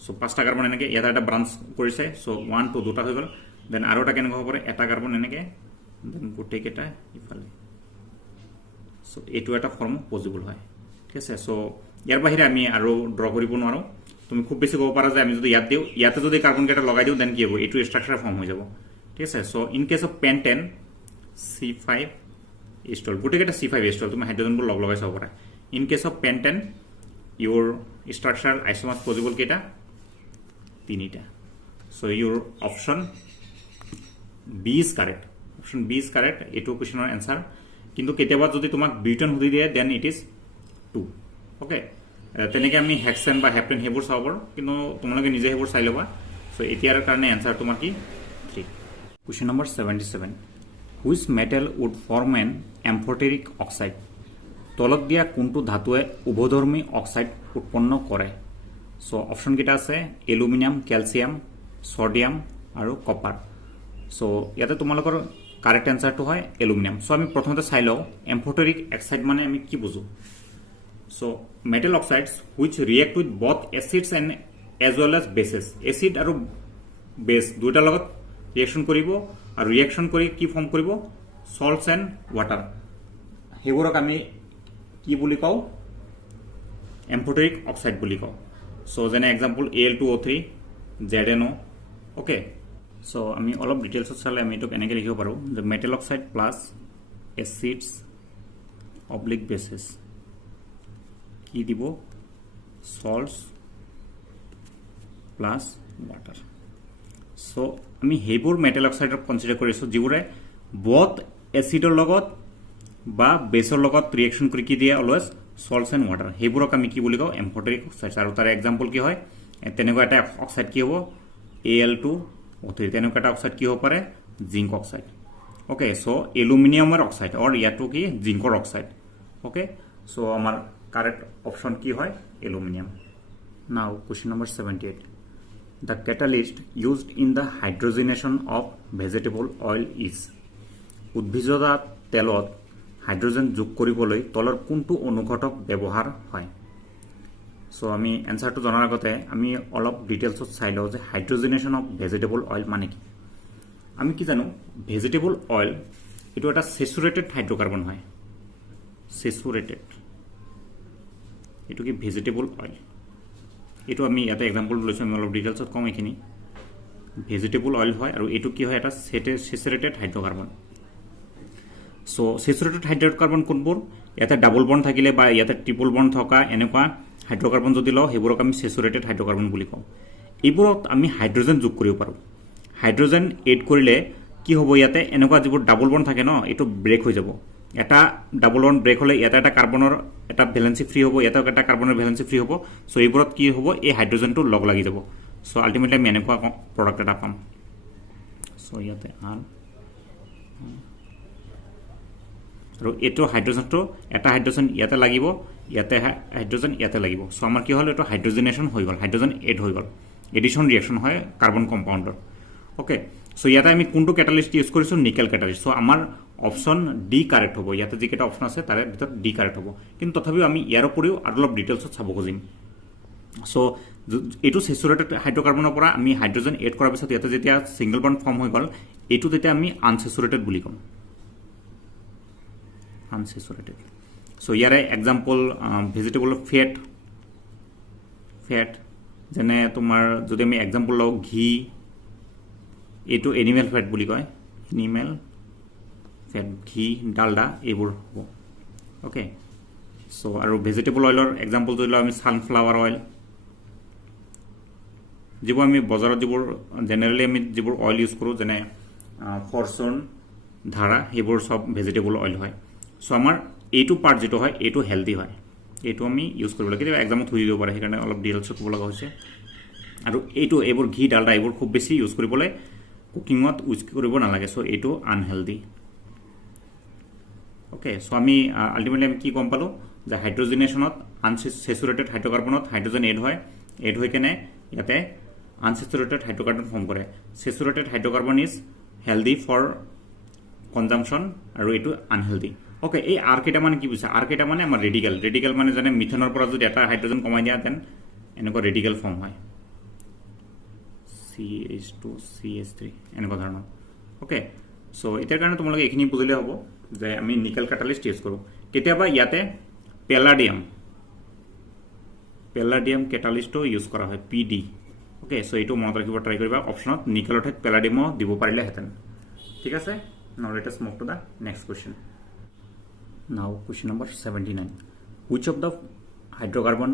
সো পাঁচটা কাৰ্বন এনেকে ইয়াতে এটা ব্ৰাঞ্চ কৰিছে সো 1 2 দুটা হৈ গল দেন আৰু এটা কেনেকৈ হ'ব পাৰে এটা কার্বন এনেকে দেন গোটেই কেইটা ইফালে সো এটো এটা ফর্ম পজিবল হয় ঠিক আছে সো ইয়াৰ বাহিৰে আমি আৰু ড্ৰ কৰিব নোৱাৰো তুমি খুব বেছি ক'ব পাৰা যে আমি যদি ইয়াত দিও ইয়াতে যদি কাৰ্বন কেইটা লগাই দিও দেন কি হ'ব এটো স্ট্ৰাকচাৰ ফর্ম হৈ যাব ঠিক আছে so in case of pentane C5H12 গোটেই কেইটা C5H12 তুমি হাইড্ৰোজেনবোৰ লগাই চাব পাৰা in case of pentane your structural isomers possible কেইটা তিনিটা so your option B is correct এটো কোৱেশ্চনৰ আনসাৰ কিন্তু কেতিয়াবা যদি তোমাক বিউটেন সুধি দিয়ে দেন ইট ইজ 2 ওকে তেনেকে আমি হেক্সেন বা হেপ্টেন হেবোৰ চাব পাৰো কিন্তু তোমালোকে নিজে হেবোৰ চাই লবা সো এতিয়াৰ কাৰণে আনসাৰ তোমাৰ কি 3 question number 77 which metal would form an amphoteric oxide তলত দিয়া কোনটো ধাতুৱে উভধৰ্মী অক্সাইড উৎপন্ন কৰে সো অপশন কেইটা আছে এলুমিনিয়াম ক্যালসিয়াম সোডিয়াম আৰু কপাৰ সো ইয়াতে তোমালোকৰ কাৰেক্ট আনসাৰটো হয় এলুমিনিয়াম সো আমি প্ৰথমতে চাই লও এম্ফোটেৰিক অক্সাইড মানে আমি কি বুজো so metal oxides which react with both acids and as well as bases acid আৰু বেস দুটা লগত ৰিঅ্যাকশন কৰিব আৰু ৰিঅ্যাকশন কৰি কি ফৰ্ম কৰিব সল্টস এন্ড ওয়াটাৰ হেবোৰক আমি কি বুলি কও এম্ফোটেৰিক অক্সাইড বুলি কও সো যেনে example Al2O3 ZNO okay so আমি অলপ ডিটেইলস চালে আমি এটো কেনেকৈ লিখিব পাৰো যে metal oxide plus acids oblique bases কি দিব সল্টস প্লাস ওয়াটার সো আমি হেবোৰ মেটাল অক্সাইডক কনসিডাৰ কৰিছো যিবোৰে বথ এসিডৰ লগত বা বেসৰ লগত ৰিঅ্যাকশন কৰি কি দিয়ে অলৱেজ সল্টস এন্ড ওয়াটাৰ হেবোৰক আমি কি বুলি কও এম্ফোটেৰিক অক্সাইড আৰু তাৰ এক্সাম্পল কি হয় তেনেকুৱা এটা অক্সাইড কি হ'ব Al2O3 তেনেকুৱা এটা অক্সাইড কি হ'ব পাৰে জিংক অক্সাইড ওকে সো এলুমিনিয়ামৰ অক্সাইড অৰ ইয়াটো কি জিংকৰ অক্সাইড ওকে সো আমাৰ কাৰেক্ট অপশন কি হয় aluminium now question number 78 the catalyst used in the hydrogenation of vegetable oil is উদ্ভিজ্জ তেলত হাইড্ৰোজেন যোগ কৰিবলৈ তলৰ কোনটো অনুঘটক ব্যৱহাৰ হয় সো আমি আনসাৰটো জানাৰ আগতে আমি অলপ ডিটেইলছত চাই লও যে হাইড্ৰোজেনেশন অফ ভেজিটেবল অইল মানে কি আমি কি জানো ভেজিটেবল অইল এটো এটা স্যাচুরেটেড হাইড্রোকার্বন হয় স্যাচুরেটেড এটো কি ভেজিটেবল অইল এটো আমি এটা এক্সাম্পল লৈছো আমি অলপ ডিটেইলছত কম এখিনি ভেজিটেবল অইল হয় আৰু এটো কি হয় এটা saturated hydrocarbon so saturated hydrocarbon কোনবোৰ ইয়াতে ডাবল বন্ড থাকিলে বা ইয়াতে ট্ৰিপল বন্ড থকা এনেকুৱা হাইড্ৰোকাৰ্বন যদি লও হেবোৰক আমি স্যাচুৰেটেড হাইড্ৰোকাৰ্বন বুলি কওঁ এইবোৰত আমি হাইড্ৰোজেন যোগ কৰিব পাৰো হাইড্ৰোজেন এড কৰিলে কি হ'ব ইয়াতে এনেকুৱা যিবোৰ ডাবল বন্ড থাকে ন এটো ব্ৰেক হৈ যাব এটা ডাবল বন্ড ব্ৰেক হলে ইয়াতে এটা কাৰ্বনৰ এটা ভ্যালেন্সি ফ্ৰী হ'ব ইয়াতে এটা কাৰ্বনৰ ভ্যালেন্সি ফ্ৰী হ'ব সো এইবোৰত কি হ'ব এই হাইড্ৰোজেনটো লগ লাগি যাব সো আলটিমেটলি আমি এনেকুৱা প্ৰডাক্ট এটা পাম সো ইয়াতে আন আৰু এটো হাইড্ৰোজেনটো এটা হাইড্ৰোজেন ইয়াতে লাগিব ইয়াতে হাইড্ৰোজেন ইয়াতে লাগিব সো আমাৰ কি হল এটো হাইড্ৰোজেনেশন হৈ গল হাইড্ৰোজেন এড হৈ গল এডিশন ৰিঅ্যাকশন হয় কাৰ্বন কম্পাউন্ডৰ ওকে সো ইয়াতে আমি কোনটো কেটালিষ্ট ইউজ কৰিছোঁ নিকেল কেটালিষ্ট সো আমাৰ অপশ্যন ডি কাৰেক্ট হ'ব ইয়াতে যিকেইটা অপশ্যন আছে তাৰে ভিতৰত ডি কাৰেক্ট হ'ব কিন্তু তথাপিও আমি ইয়াৰ উপৰিও আৰু অলপ ডিটেইলছত চাব খুজিম সো এইটো সেচুৰেটেড হাইড্ৰকাৰ্বনৰ পৰা আমি হাইড্ৰজেন এড কৰাৰ পিছত ইয়াতে যেতিয়া সিঙ্গল বন্ড ফৰ্ম হৈ গ'ল এইটো তেতিয়া আমি আনসেচুৰেটেড বুলি ক'ম আনসেচুৰেটেড সো ইয়াৰে এক্সাম্পল ভেজিটেবল ফেট যেনে তোমাৰ যদি আমি এক্সাম্পল লওঁ ঘি এইটো এনিমেল ফেট বুলি কয় এনিমেল ফেট ঘি ডালডা এইবোৰ হ'ব ওকে সো আৰু ভেজিটেবল অইলৰ এক্সাম্পল যদি লওঁ আমি সানফ্লাৱাৰ অইল যিবোৰ আমি বজাৰত যিবোৰ জেনেৰেলি আমি যিবোৰ অইল ইউজ কৰোঁ যেনে ফৰচুন ধাৰা সেইবোৰ সব ভেজিটেবল অইল হয় সো আমাৰ এইটো পাৰ্ট যেটো হয় এইটো হেলদি হয় এইটো আমি ইউজ কৰিব লাগে কিন্তু এক্সামত থৈ দিব পাৰে সেইকাৰণে অলপ ডিটেইলছত ক'ব লগা হৈছে আৰু এইটো এইবোৰ ঘি ডালডা এইবোৰ খুব বেছি ইউজ কৰিবলৈ কুকিঙত ইউজ কৰিব নালাগে সো এইটো আনহেলদি ওকে সো আমি আল্টিমেটলি আমি কি গম পালোঁ যে হাইড্ৰজেনেশ্যনত আনসেচুৰেটেড হাইড্ৰকাৰ্বনত হাইড্ৰজেন এড হৈ কেনে ইয়াতে আনসেচুৰেটেড হাইড্ৰকাৰ্বন ফৰ্ম কৰে saturated hydrocarbon is healthy for consumption আৰু এইটো আনহেলদি ওকে এই আৰ কেটা মানে কি বুঝা আৰ কেটা মানে আমাৰ ৰেডিকেল মানে জানে মিথেনৰ পৰা যদি এটা হাইড্ৰজেন কমাই দিয়া দেন এনেকুৱা ৰেডিকেল ফৰ্ম হয় CH2 CH3 এনেকুৱা ধৰণৰ ওকে সো এটাৰ কাৰণে তোমালোকে এইখিনি বুজিলে হ'ব যে আমি নিকেল কাটালিষ্ট ইউজ কৰোঁ কেতিয়াবা ইয়াতে পেলাডিয়াম কেটালিষ্টও ইউজ কৰা হয় PD ওকে সো এইটো মনত ৰাখিব ট্ৰাই কৰিবা অপশ্যনত নিকেলৰ ঠাইত পেলাডিয়ামও দিব পাৰিলেহেঁতেন ঠিক আছে নাও let us move to the next question Now question number 79. Which of the hydrocarbon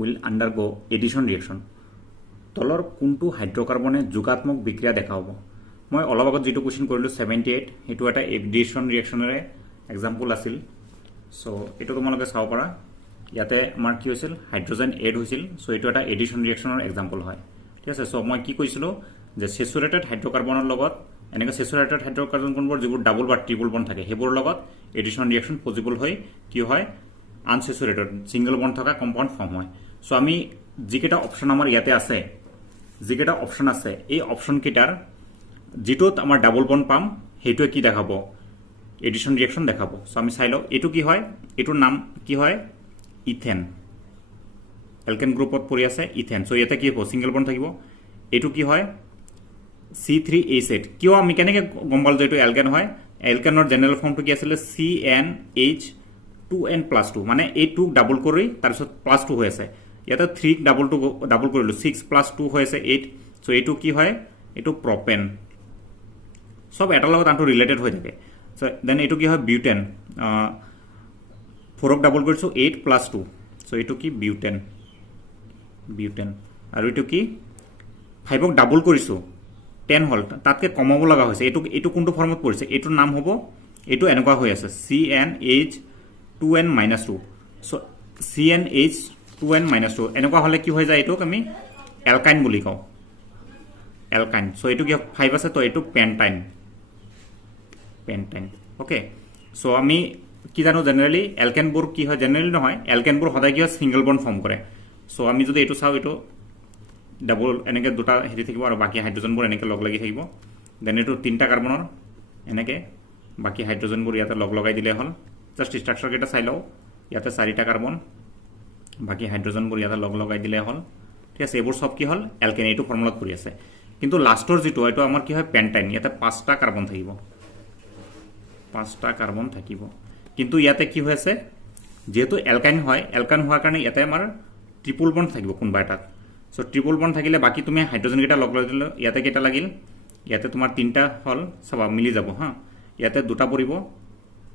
will undergo addition reaction? তলৰ কোনটো হাইড্ৰকাৰ্বনে যোগাত্মক বিক্ৰিয়া দেখাব মই অলপ আগত যেটো কোৱেশ্চন কৰিলো 78 হেতু এটা এডিশন ৰিঅ্যাকচনৰে এক্সাম্পল আছিল সো এটো তোমালোকে চাও পাৰা ইয়াতে আমাৰ কি হৈছিল হাইড্ৰজেন এড হৈছিল সো এটো এটা এডিশন ৰিঅ্যাকচনৰ এক্সাম্পল হয় ঠিক আছে সো মই কি কৈছিলো যে সেচুৰেটেড হাইড্ৰকাৰ্বনৰ লগত এনেকা সেচুৰেটেড হাইড্ৰকাৰ্বন কোনবোৰ যিবোৰ ডাবল বা ট্ৰিপল বন্ড থাকে হেবোৰ লগত এডিশন ৰিঅ্যাকচন পসিবল হয় কি হয় আনসেচুৰেটেড সিঙ্গল বন্ড থকা কম্পাউন্ড ফৰ্ম হয় সো আমি যিকেটা অপচন আমাৰ ইয়াতে আছে যিকেটা অপচন আছে এই অপচন কেটাৰ যেটোত আমাৰ ডাবল বন্ড পাম হেতুৱে কি দেখাব এডিশন ৰিঅ্যাকচন দেখাব সো আমি চাই লও এটো কি হয় এটোৰ নাম কি হয় ইথেন এলকেন গ্ৰুপত পৰি আছে ইথেন সো ইয়াতে কি হ'ব সিঙ্গল বন্ড থাকিব এটো কি হয় C3H8 কিয় আমি কেনেকে গম পালো যে এটো এলকেন হয় এলকেনৰ জেনাৰেল ফৰ্মটো কি আছিল CnH2n+2 মানে এই 2 ডাবল কৰি তাৰপিছত +2 হৈ আছে ইয়াতে 3 ডাবল কৰিলো 6+2 হৈ আছে 8 সো এইটো কি হয় এইটো প্ৰপেন সব এটা লগত আনটো ৰিলেটেড হৈ থাকে সো দেন এইটো কি হয় বিউটেন 4ক ডাবল কৰিছো 8+2 সো এইটো কি বিউটেন আৰু এইটো কি 5ক ডাবল কৰিছো 10 হল তাতকে কমাব লগা হৈছে এইটো কোনটো ফৰ্মত পৰিছে এইটোৰ নাম হ'ব এইটো এনেকুৱা হৈ আছে CnH2n-2 সো CnH2n-2 এনেকুৱা হলে কি হৈ যায় এইটোক আমি এলকাইন বুলি কওঁ এলকাইন সো এইটো কি 5 আছে তো এইটো পেন্টাইন ওকে সো আমি কি জানো জেনাৰেলি এলকেনবোৰ কি হয় জেনাৰেলি নহয় এলকেনবোৰ সদায় কি হয় সিঙ্গল বন্ড ফৰ্ম কৰে সো আমি যদি এইটো চাও এইটো ডাবল এনেকে দুটা হেৰি থাকিব আৰু বাকি হাইড্ৰজেনবোৰ এনেকে লগ লাগি থাকিব দেন এইটো তিনটা কাৰ্বনৰ এনেকে বাকি হাইড্ৰজেনবোৰ ইয়াতে লগ লগাই দিলে হল জাস্ট স্ট্ৰাকচাৰ কেটা চাই লও ইয়াতে 4টা কাৰ্বন বাকি হাইড্ৰজেনবোৰ ইয়াতে লগ লগাই দিলে হল ঠিক আছে এইবোৰ সব কি হল এলকেন এইটো ফৰ্মুলাত পৰি আছে কিন্তু লাষ্টৰ যেটো এটো আমাৰ কি হয় পেন্টাইন ইয়াতে 5টা কাৰ্বন থাকিব কিন্তু ইয়াতে কি হৈ আছে যেহেতু এলকাইন হোৱাৰ কাৰণে ইয়াতে আমাৰ ট্ৰিপল বন্ড থাকিব কোনবা এটাত সো ট্রিপল বন্ড থাকিলে বাকি তুমি হাইড্রোজেন কেটা লগ লগাই দিলে ইয়াতে কেটা লাগিল ইয়াতে তোমাৰ 3টা হল সবা মিলি যাব হা ইয়াতে দুটা পৰিব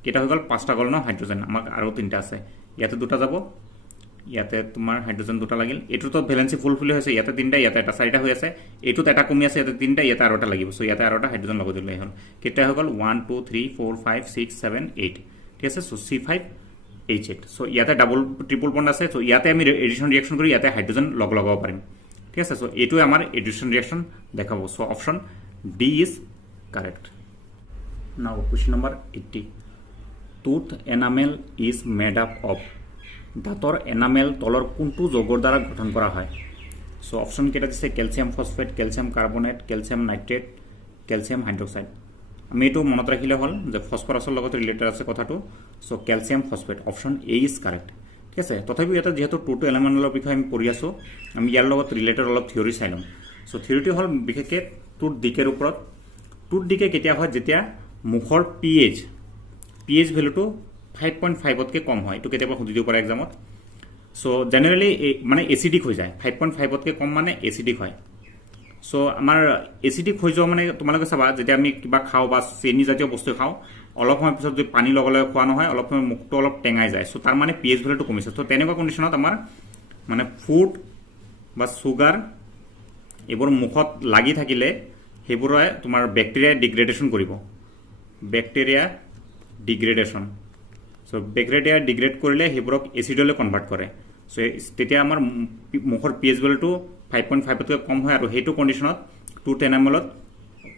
কেটা হৈ গল 5টা গল ন হাইড্ৰোজেন আমাক আৰু 3টা আছে ইয়াতে দুটা যাব ইয়াতে তোমাৰ হাইড্রোজেন দুটা লাগিল এটো তো ভ্যালেন্সি ফুলফিল হৈছে ইয়াতে 3টা ইয়াতে এটা 4টা হৈ আছে এটোত এটা কমি আছে ইয়াতে 3টা ইয়াতে আৰু এটা লাগিব সো ইয়াতে আৰু এটা হাইড্রোজেন লগাই দিলে হল কেটা হৈ গল 1 2 3 4 5 6 7 8 ঠিক আছে সো C5H8 সো ইয়াতে ডাবল ট্রিপল বন্ড আছে সো ইয়াতে আমি এডিশন রিঅ্যাকশন কৰি ইয়াতে হাইড্ৰোজেন লগ লগাব পাৰিম ঠিক আছে সো এটো আমাৰ এডিশন রিঅ্যাকশন দেখাবো so option D is correct now question number 80 tooth enamel is made up of দাঁতৰ এনামেল তলৰ কোনটো যৌগৰ দ্বাৰা গঠন কৰা হয় সো অপশন কেটা দিছে calcium phosphate calcium carbonate calcium nitrate calcium hydroxide আমি এইটো মনত ৰাখিলে হ'ল যে ফসফৰাছৰ লগত ৰিলেটেড আছে কথাটো so calcium phosphate option A is correct ঠিক আছে তথাপিও এটা যেহেতু টু এলিমেণ্টৰ বিষয়ে আমি পঢ়ি আছোঁ আমি ইয়াৰ লগত ৰিলেটেড অলপ থিয়ৰি চাই ল'ম সো থিয়ৰিটো হ'ল বিশেষকৈ টুৰ দিকেৰ ওপৰত টুৰ দিকে কেতিয়া হয় যেতিয়া মুখৰ পিএইচ ভেলুটো 5.5তকৈ কম হয় এইটো কেতিয়াবা সুধি দিব পাৰে এক্সামত সো জেনেৰেলি মানে এচিডিক হৈ যায় 5.5তকৈ কম মানে এচিডিক হয় সো আমাৰ এচিডিক হৈ যোৱা মানে তোমালোকে চাবা যেতিয়া আমি কিবা খাওঁ বা চেনি জাতীয় বস্তু খাওঁ অলপ সময় পিছত যদি পানী লগালে খোৱা নহয় অলপ সময় মুখটো অলপ টেঙাই যায় সো তাৰ মানে পিএইচ ভেলুটো কমিছে সো তেনেকুৱা কণ্ডিশ্যনত আমাৰ মানে ফুড বা চুগাৰ এইবোৰ মুখত লাগি থাকিলে সেইবোৰে তোমাৰ বেক্টেৰিয়া ডিগ্ৰেডেশ্যন কৰিব বেক্টেৰিয়া ডিগ্ৰেডেশ্যন সো বেক্টেৰিয়া ডিগ্ৰেড কৰিলে সেইবোৰক এচিডলৈ কনভাৰ্ট কৰে সো তেতিয়া আমাৰ মুখৰ পিএইচ ভেলুটো 5.5তকৈ কম হয় আৰু সেইটো কণ্ডিশ্যনত 210 ml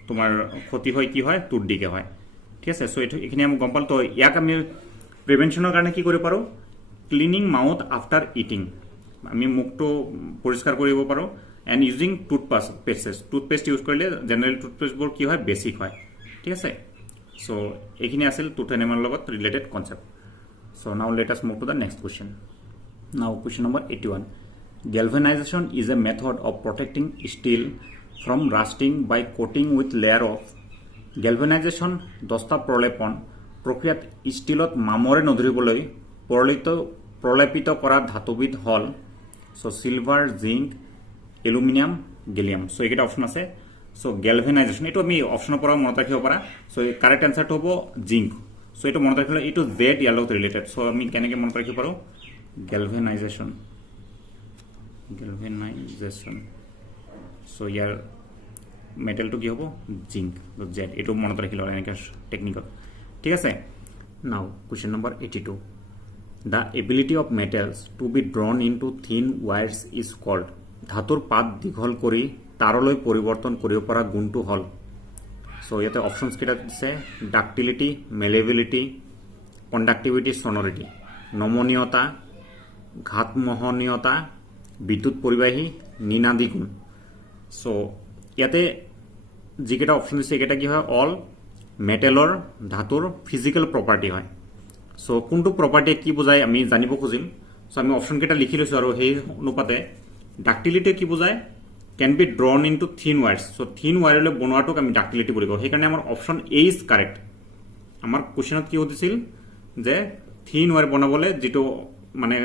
তোমাৰ ক্ষতি হয় কি হয় টুৰ দিকে হয় ঠিক আছে সো এইখিনি আমি গম পালোঁ তো ইয়াক আমি প্ৰিভেনশ্যনৰ কাৰণে কি কৰিব পাৰোঁ ক্লিনিং মাউথ আফটাৰ ইটিং আমি মুখটো পৰিষ্কাৰ কৰিব পাৰোঁ এণ্ড ইউজিং টুথপেষ্ট ইউজ কৰিলে জেনেৰেল টুথপেষ্টবোৰ কি হয় বেছিক হয় ঠিক আছে সো এইখিনি আছিল 210 ml লগত related concept so now let us move to the next question নাও question number 81 Galvanization is a method of protecting steel from rusting by coating with layer of galvanization দস্তা প্ৰলেপন প্ৰক্ৰিয়াত ষ্টিলত মামৰে নধৰিবলৈ প্ৰলেপিত কৰা ধাতুবিধ হ'ল so silver zinc aluminium gallium so এইকেইটা অপশ্যন আছে সো গেলভেনাইজেশ্যন এইটো আমি অপশ্যনৰ পৰা মনত ৰাখিব পাৰা সো কাৰেক্ট এনচাৰটো হ'ব জিংক সো এইটো মনত ৰাখিলে এইটো জেড ইয়াৰ লগত ৰিলেটেড সো আমি কেনেকৈ মনত ৰাখিব পাৰোঁ গেলভেনাইজেশ্যন সো ইয়াৰ মেটেলটো কি হ'ব জিংক জেড এইটো মনত ৰাখিলে এনেকৈ টেকনিকত ঠিক আছে now question number 82 the ability of metals to be drawn into thin wires is cold ধাতুৰ পাত দীঘল কৰি তাৰলৈ পৰিৱৰ্তন কৰিব পৰা গুণটো হ'ল সো ইয়াতে অপশ্যনছ কেইটা দিছে ডাক্টিলিটি মেলেবিলিটি কণ্ডাক্টিভিটি সনৰিটি নমনীয়তা ঘাতমোহনীয়তা বিদ্যুৎ পৰিবাহী নিনাদী গুণ সো ইয়াতে যিকেইটা অপশ্যন দিছে এইকেইটা কি হয় অল মেটেলৰ ধাতুৰ ফিজিকেল প্ৰপাৰ্টি হয় সো কোনটো প্ৰপাৰ্টিয়ে কি বুজায় আমি জানিব খুজিম সো আমি অপশ্যনকেইটা লিখি লৈছোঁ আৰু সেই অনুপাতে ডাক্টিলিটি কি বুজায় can be drawn into thin wires so থিন ৱায়াৰলৈ বনোৱাটোক আমি ডাক্টিলিটি বুলি কওঁ সেইকাৰণে আমাৰ অপশ্যন এ ইজ কাৰেক্ট আমাৰ কুৱেশ্যনত কি সুধিছিল যে থিন ৱায়াৰ বনাবলৈ যিটো মানে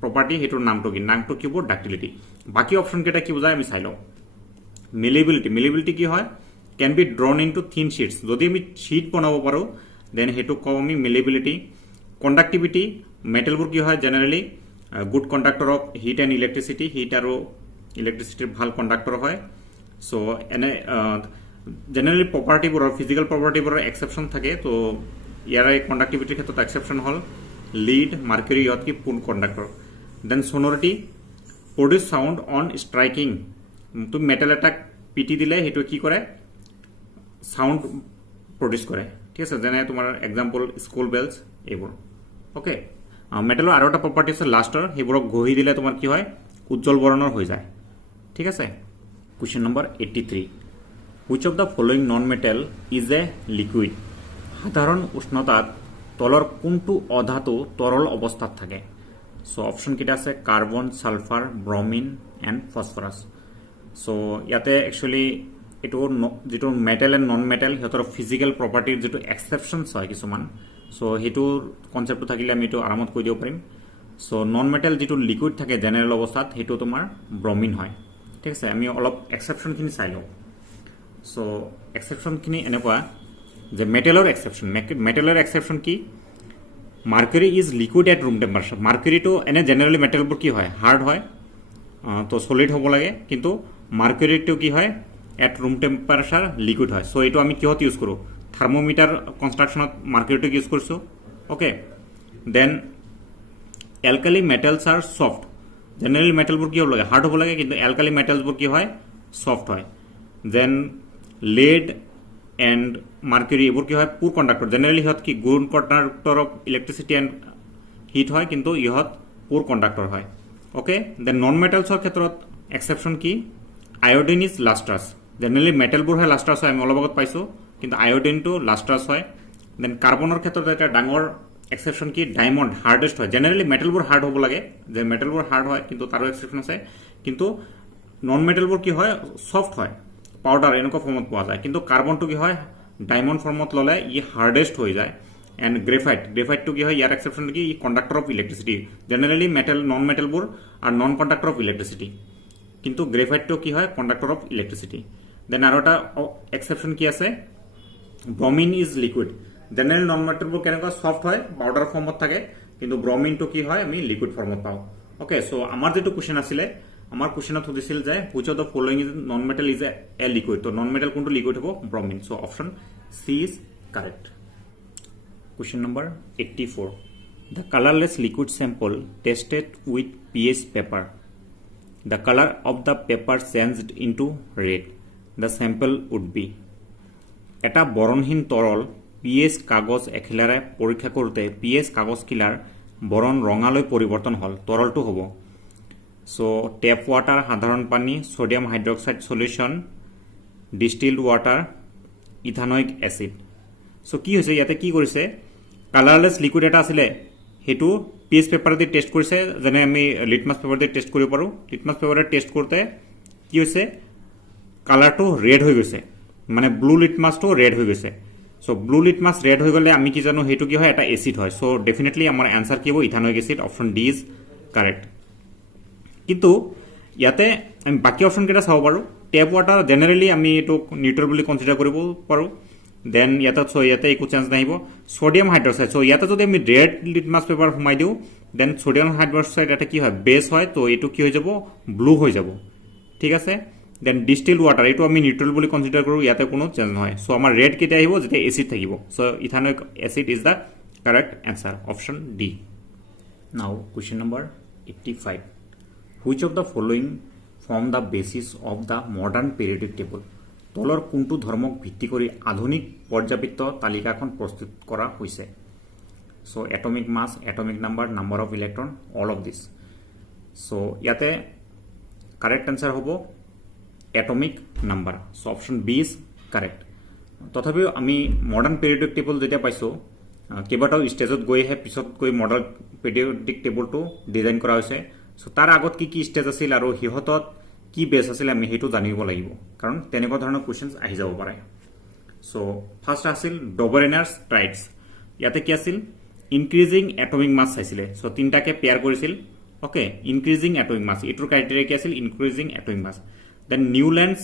প্ৰপাৰ্টি সেইটোৰ নামটো কি হ'ব ডাক্টিলিটি বাকী অপশ্যনকেইটা কি বুজায় আমি চাই লওঁ মেলেবিলিটি কি হয় can be drawn into thin sheets যদি আমি শ্বীট বনাব পাৰোঁ দেন সেইটোক কওঁ আমি মেলেবিলিটি কণ্ডাক্টিভিটি মেটেলবোৰ কি হয় generally good conductor of heat and electricity heat আৰু ইলেক্ট্ৰিচিটিৰ ভাল কণ্ডাক্টৰ হয় সো এনে জেনেৰেলি প্ৰপাৰ্টিবোৰৰ ফিজিকেল প্ৰপাৰ্টিবোৰৰ এক্সেপশ্যন থাকে তো ইয়াৰে কণ্ডাক্টিভিটিৰ ক্ষেত্ৰত এক্সেপশ্যন হ'ল লিড মাৰ্কুৰী ইহঁত কি পোন conductor then sonority produce sound on striking তুমি মেটেল এটাক পিটি দিলে সেইটো কি কৰে চাউণ্ড প্ৰডিউচ কৰে ঠিক আছে যেনে তোমাৰ এক্সাম্পল স্কুল বেলছ এইবোৰ অ'কে মেটেলৰ আৰু এটা প্ৰপাৰ্টি আছে লাষ্টৰ সেইবোৰক ঘঁহি দিলে তোমাৰ কি হয় উজ্জ্বল বৰণৰ হৈ যায় ঠিক আছে question number 83 which of the following non metal is a liquid সাধাৰণ উষ্ণতাত তলৰ কোনটো অধাতু তৰল অৱস্থাত থাকে সো অপশ্যন কেইটা আছে carbon sulphur bromine and phosphorus so ইয়াতে একচুৱেলি এইটো যিটো মেটেল এণ্ড নন মেটেল সিহঁতৰ ফিজিকেল প্ৰপাৰ্টিৰ যিটো এক্সেপশ্যনছ হয় কিছুমান সো সেইটো কনচেপ্টটো থাকিলে আমি এইটো আৰামত কৈ দিব পাৰিম সো নন মেটেল যিটো লিকুইড থাকে জেনেৰেল অৱস্থাত সেইটো তোমাৰ ব্ৰমিন হয় ঠিক আছে আমি অলপ এক্সেপশ্যনখিনি চাই লওঁ সো এক্সেপশ্যনখিনি এনেকুৱা যে মেটেলৰ এক্সেপশ্যন কি mercury is liquid at room temperature মাৰ্কুৰীটো এনে জেনেৰেলি মেটেলবোৰ কি হয় হাৰ্ড হয় তো সলিড হ'ব লাগে কিন্তু মাৰ্কুৰীটো কি হয় এট ৰুম টেম্পাৰেচাৰ লিকুইড হয় সো এইটো আমি কিহত ইউজ কৰোঁ থাৰ্মোমিটাৰ কনষ্ট্ৰাকশ্যনত মাৰ্কুৰীটোক ইউজ কৰিছোঁ okay then alkali metals are soft generally মেটেলবোৰ কি হ'ব লাগে হাৰ্ড হ'ব লাগে কিন্তু এলকালি মেটেলছবোৰ কি হয় ছফ্ট হয় দেন লেড এণ্ড মাৰ্কুৰী এইবোৰ কি হয় পুৰ কণ্ডাক্টৰ জেনেৰেলি ইহঁত কি good conductor of electricity and heat হয় কিন্তু ইহঁত পুৰ কণ্ডাক্টৰ হয় অ'কে দেন নন মেটেলছৰ ক্ষেত্ৰত এক্সেপশ্যন কি আয়োডিন ইজ লাষ্ট্ৰাছ জেনেৰেলি মেটেলবোৰ হয় লাষ্টাৰ্ছ হয়, আমি অলপ আগত পাইছোঁ, কিন্তু আয়োডিনটো লাষ্টাৰ্ছ হয়। দেন কাৰ্বনৰ ক্ষেত্ৰত এটা ডাঙৰ এক্সেপশ্যন কি ডায়মণ্ড হাৰ্ডেষ্ট হয়। জেনেৰেলি মেটেলবোৰ হাৰ্ড হ'ব লাগে, যে মেটেলবোৰ হাৰ্ড হয়, কিন্তু তাৰো এক্সেপশ্যন আছে। কিন্তু নন মেটেলবোৰ কি হয় ছফ্ট হয়, পাউডাৰ এনেকুৱা ফৰ্মত পোৱা যায়। কিন্তু কাৰ্বনটো কি হয় ডায়মণ্ড ফৰ্মত ল'লে ই হাৰ্ডেষ্ট হৈ যায়। এণ্ড গ্ৰেফাইটটো কি হয় ইয়াৰ এক্সেপশ্যন কি ই conductor of electricity. Generally non মেটেলবোৰ আৰু নন কণ্ডাক্টৰ অফ ইলেক্ট্ৰিচিটি, কিন্তু গ্ৰেফাইটটো কি হয় কণ্ডাক্টৰ অফ ইলেক্ট্ৰিচিটি। দেন আৰু এটা এক্সেপশ্যন কি আছে bromine is liquid. General non মেটেলবোৰ কেনেকুৱা ছফ্ট হয় পাউডাৰ ফৰ্মত থাকে, কিন্তু ব্ৰমিনটো কি হয় আমি লিকুইড ফৰ্মত পাওঁ। অ'কে, চ' আমাৰ যিটো কুৱেশ্যন আছিলে, আমাৰ কুৱেশ্যনত সুধিছিল যে which of the following is non metal is a liquid. তো নন মেটেল কোনটো লিকুইড হ'ব ব্ৰমিন। চ' option C is correct. Question number 84. The colorless liquid sample tested with pH paper. The color of the paper changed into red. The sample would be. এটা বৰণহীন তৰল পিএইচ কাগজ এখিলাৰে পৰীক্ষা কৰোঁতে পিএইচ কাগজখিলাৰ বৰণ ৰঙালৈ পৰিৱৰ্তন হ'ল, তৰলটো হ'ব। চ' টেপ ৱাটাৰ, সাধাৰণ পানী, sodium hydroxide solution, distilled water, ethanoic acid. So' কি হৈছে ইয়াতে কি কৰিছে কালাৰলেছ লিকুইড এটা আছিলে সেইটো পিএইচ পেপাৰেদি টেষ্ট কৰিছে, যেনে আমি লিটমাছ পেপাৰেদি টেষ্ট কৰিব পাৰোঁ। লিটমাছ পেপাৰেদি টেষ্ট কৰোঁতে কি হৈছে কালাৰটো ৰেড হৈ গৈছে, মানে ব্লু লিটমাছটো ৰেড হৈ গৈছে। চ' ব্লু লিটমাছ ৰেড হৈ গ'লে আমি কি জানো সেইটো কি হয় এটা এচিড হয়। চ' ডেফিনেটলি আমাৰ এনচাৰ কি হ'ব ethanoic acid. Option D is correct. কিন্তু ইয়াতে আমি বাকী অপশ্যনকেইটা চাব পাৰোঁ। টেপ ৱাটাৰ জেনেৰেলি আমি এইটোক নিউট্ৰেল বুলি কনচিডাৰ কৰিব পাৰোঁ। দেন ইয়াতে একো চেঞ্জ নাহিব। ছ'ডিয়াম হাইড্ৰক্সাইড, চ' ইয়াতে যদি আমি ৰেড লিটমাছ পেপাৰ সোমাই দিওঁ দেন ছ'ডিয়াম হাইড্ৰক্সাইড এটা কি হয় বেছ হয়, তো এইটো কি হৈ যাব ব্লু হৈ যাব। ঠিক আছে। দেন ডিষ্টিল্ড ৱাটাৰ এইটো আমি নিউট্ৰেল বুলি কনচিডাৰ কৰোঁ, ইয়াতে কোনো চেঞ্জ নহয়। চ' আমাৰ ৰেড কেতিয়া আহিব যেতিয়া এচিড থাকিব। So' ethanoic acid is the correct answer. Option D. Now question number 85. Which of the following form the basis of the modern periodic table. তলৰ কোনটো ধৰ্মক ভিত্তি কৰি আধুনিক পৰ্যাবৃত্ত তালিকাখন প্ৰস্তুত কৰা হৈছে। So' atomic mass, atomic number, number of electron, all of this. So' ইয়াতে কাৰেক্ট এনচাৰ হ'ব atomic number. So' option B is correct. তথাপিও আমি মডাৰ্ণ পিৰিয়ডিক টেবল যেতিয়া পাইছোঁ কেইবাটাও ষ্টেজত গৈহে পিছত গৈ মডাৰ্ণ পিৰিয়ডিক টেবলটো ডিজাইন কৰা হৈছে। চ' তাৰ আগত কি কি ষ্টেজ আছিল আৰু সিহঁতত কি বেছ আছিল আমি সেইটো জানিব লাগিব, কাৰণ তেনেকুৱা ধৰণৰ কুৱেশ্যনছ আহি যাব পাৰে। চ' ফাৰ্ষ্ট আছিল ডবৰেনাৰ্ছ ট্ৰাইডছ। ইয়াতে কি আছিল ইনক্ৰিজিং এটমিক মাছ চাইছিলে। চ' তিনিটাকে পেয়াৰ কৰিছিল। অ'কে, ইনক্ৰিজিং এটমিক মাছ এইটোৰ ক্ৰাইটেৰিয়া কি আছিল increasing atomic mass. Then Newlands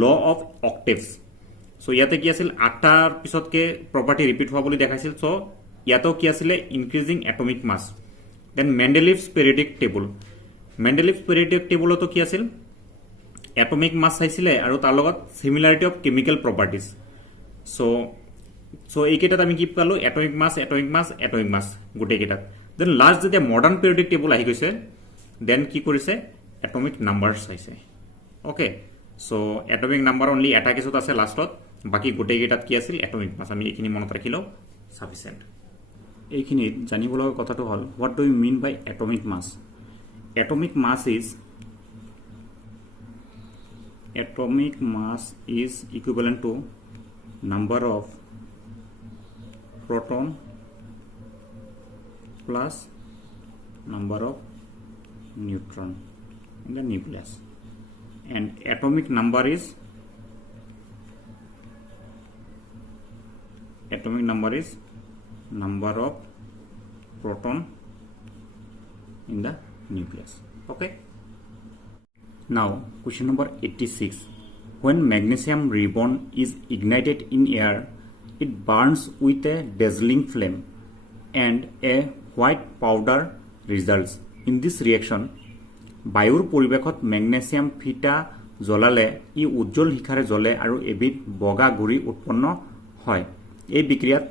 law of octaves. So' ইয়াতে কি আছিল 8টাৰ পিছতকে প্ৰপাৰ্টি ৰিপিট হোৱা বুলি দেখাইছিল। চ' ইয়াতেও কি আছিলে increasing atomic mass. Then Mendeleev's periodic table. Mendeleev's periodic টেবুলতো কি আছিল এটমিক মাছ চাইছিলে আৰু তাৰ লগত similarity of chemical properties. So' এইকেইটাত আমি কি পালোঁ atomic mass, atomic mass, atomic mass গোটেইকেইটাত। দেন লাষ্ট যেতিয়া মডাৰ্ণ পিৰিয়ডিক টেবুল আহি গৈছে দেন কি কৰিছে এটমিক নাম্বাৰ চাইছে। Okay, so' atomic number only এটা কেছত আছে লাষ্টত, বাকী গোটেইকেইটাত কি আছিল এটমিক মাছ। আমি এইখিনি মনত ৰাখিলেও চাফিচিয়েণ্ট। এইখিনিত জানিব লগা কথাটো হ'ল what do you mean by atomic mass. Atomic mass is equivalent to number of proton plus number of neutron in the nucleus, and atomic number is number of proton in the nucleus. Okay. Now question number 86. When magnesium ribbon is ignited in air, it burns with a dazzling flame and a white powder results. In this reaction, বায়ুৰ পৰিৱেশত মেগনেছিয়াম ফিটা জ্বলালে ই উজ্জ্বল শিখাৰে জ্বলে আৰু এবিধ বগা গুৰি উৎপন্ন হয়। এই বিক্ৰিয়াত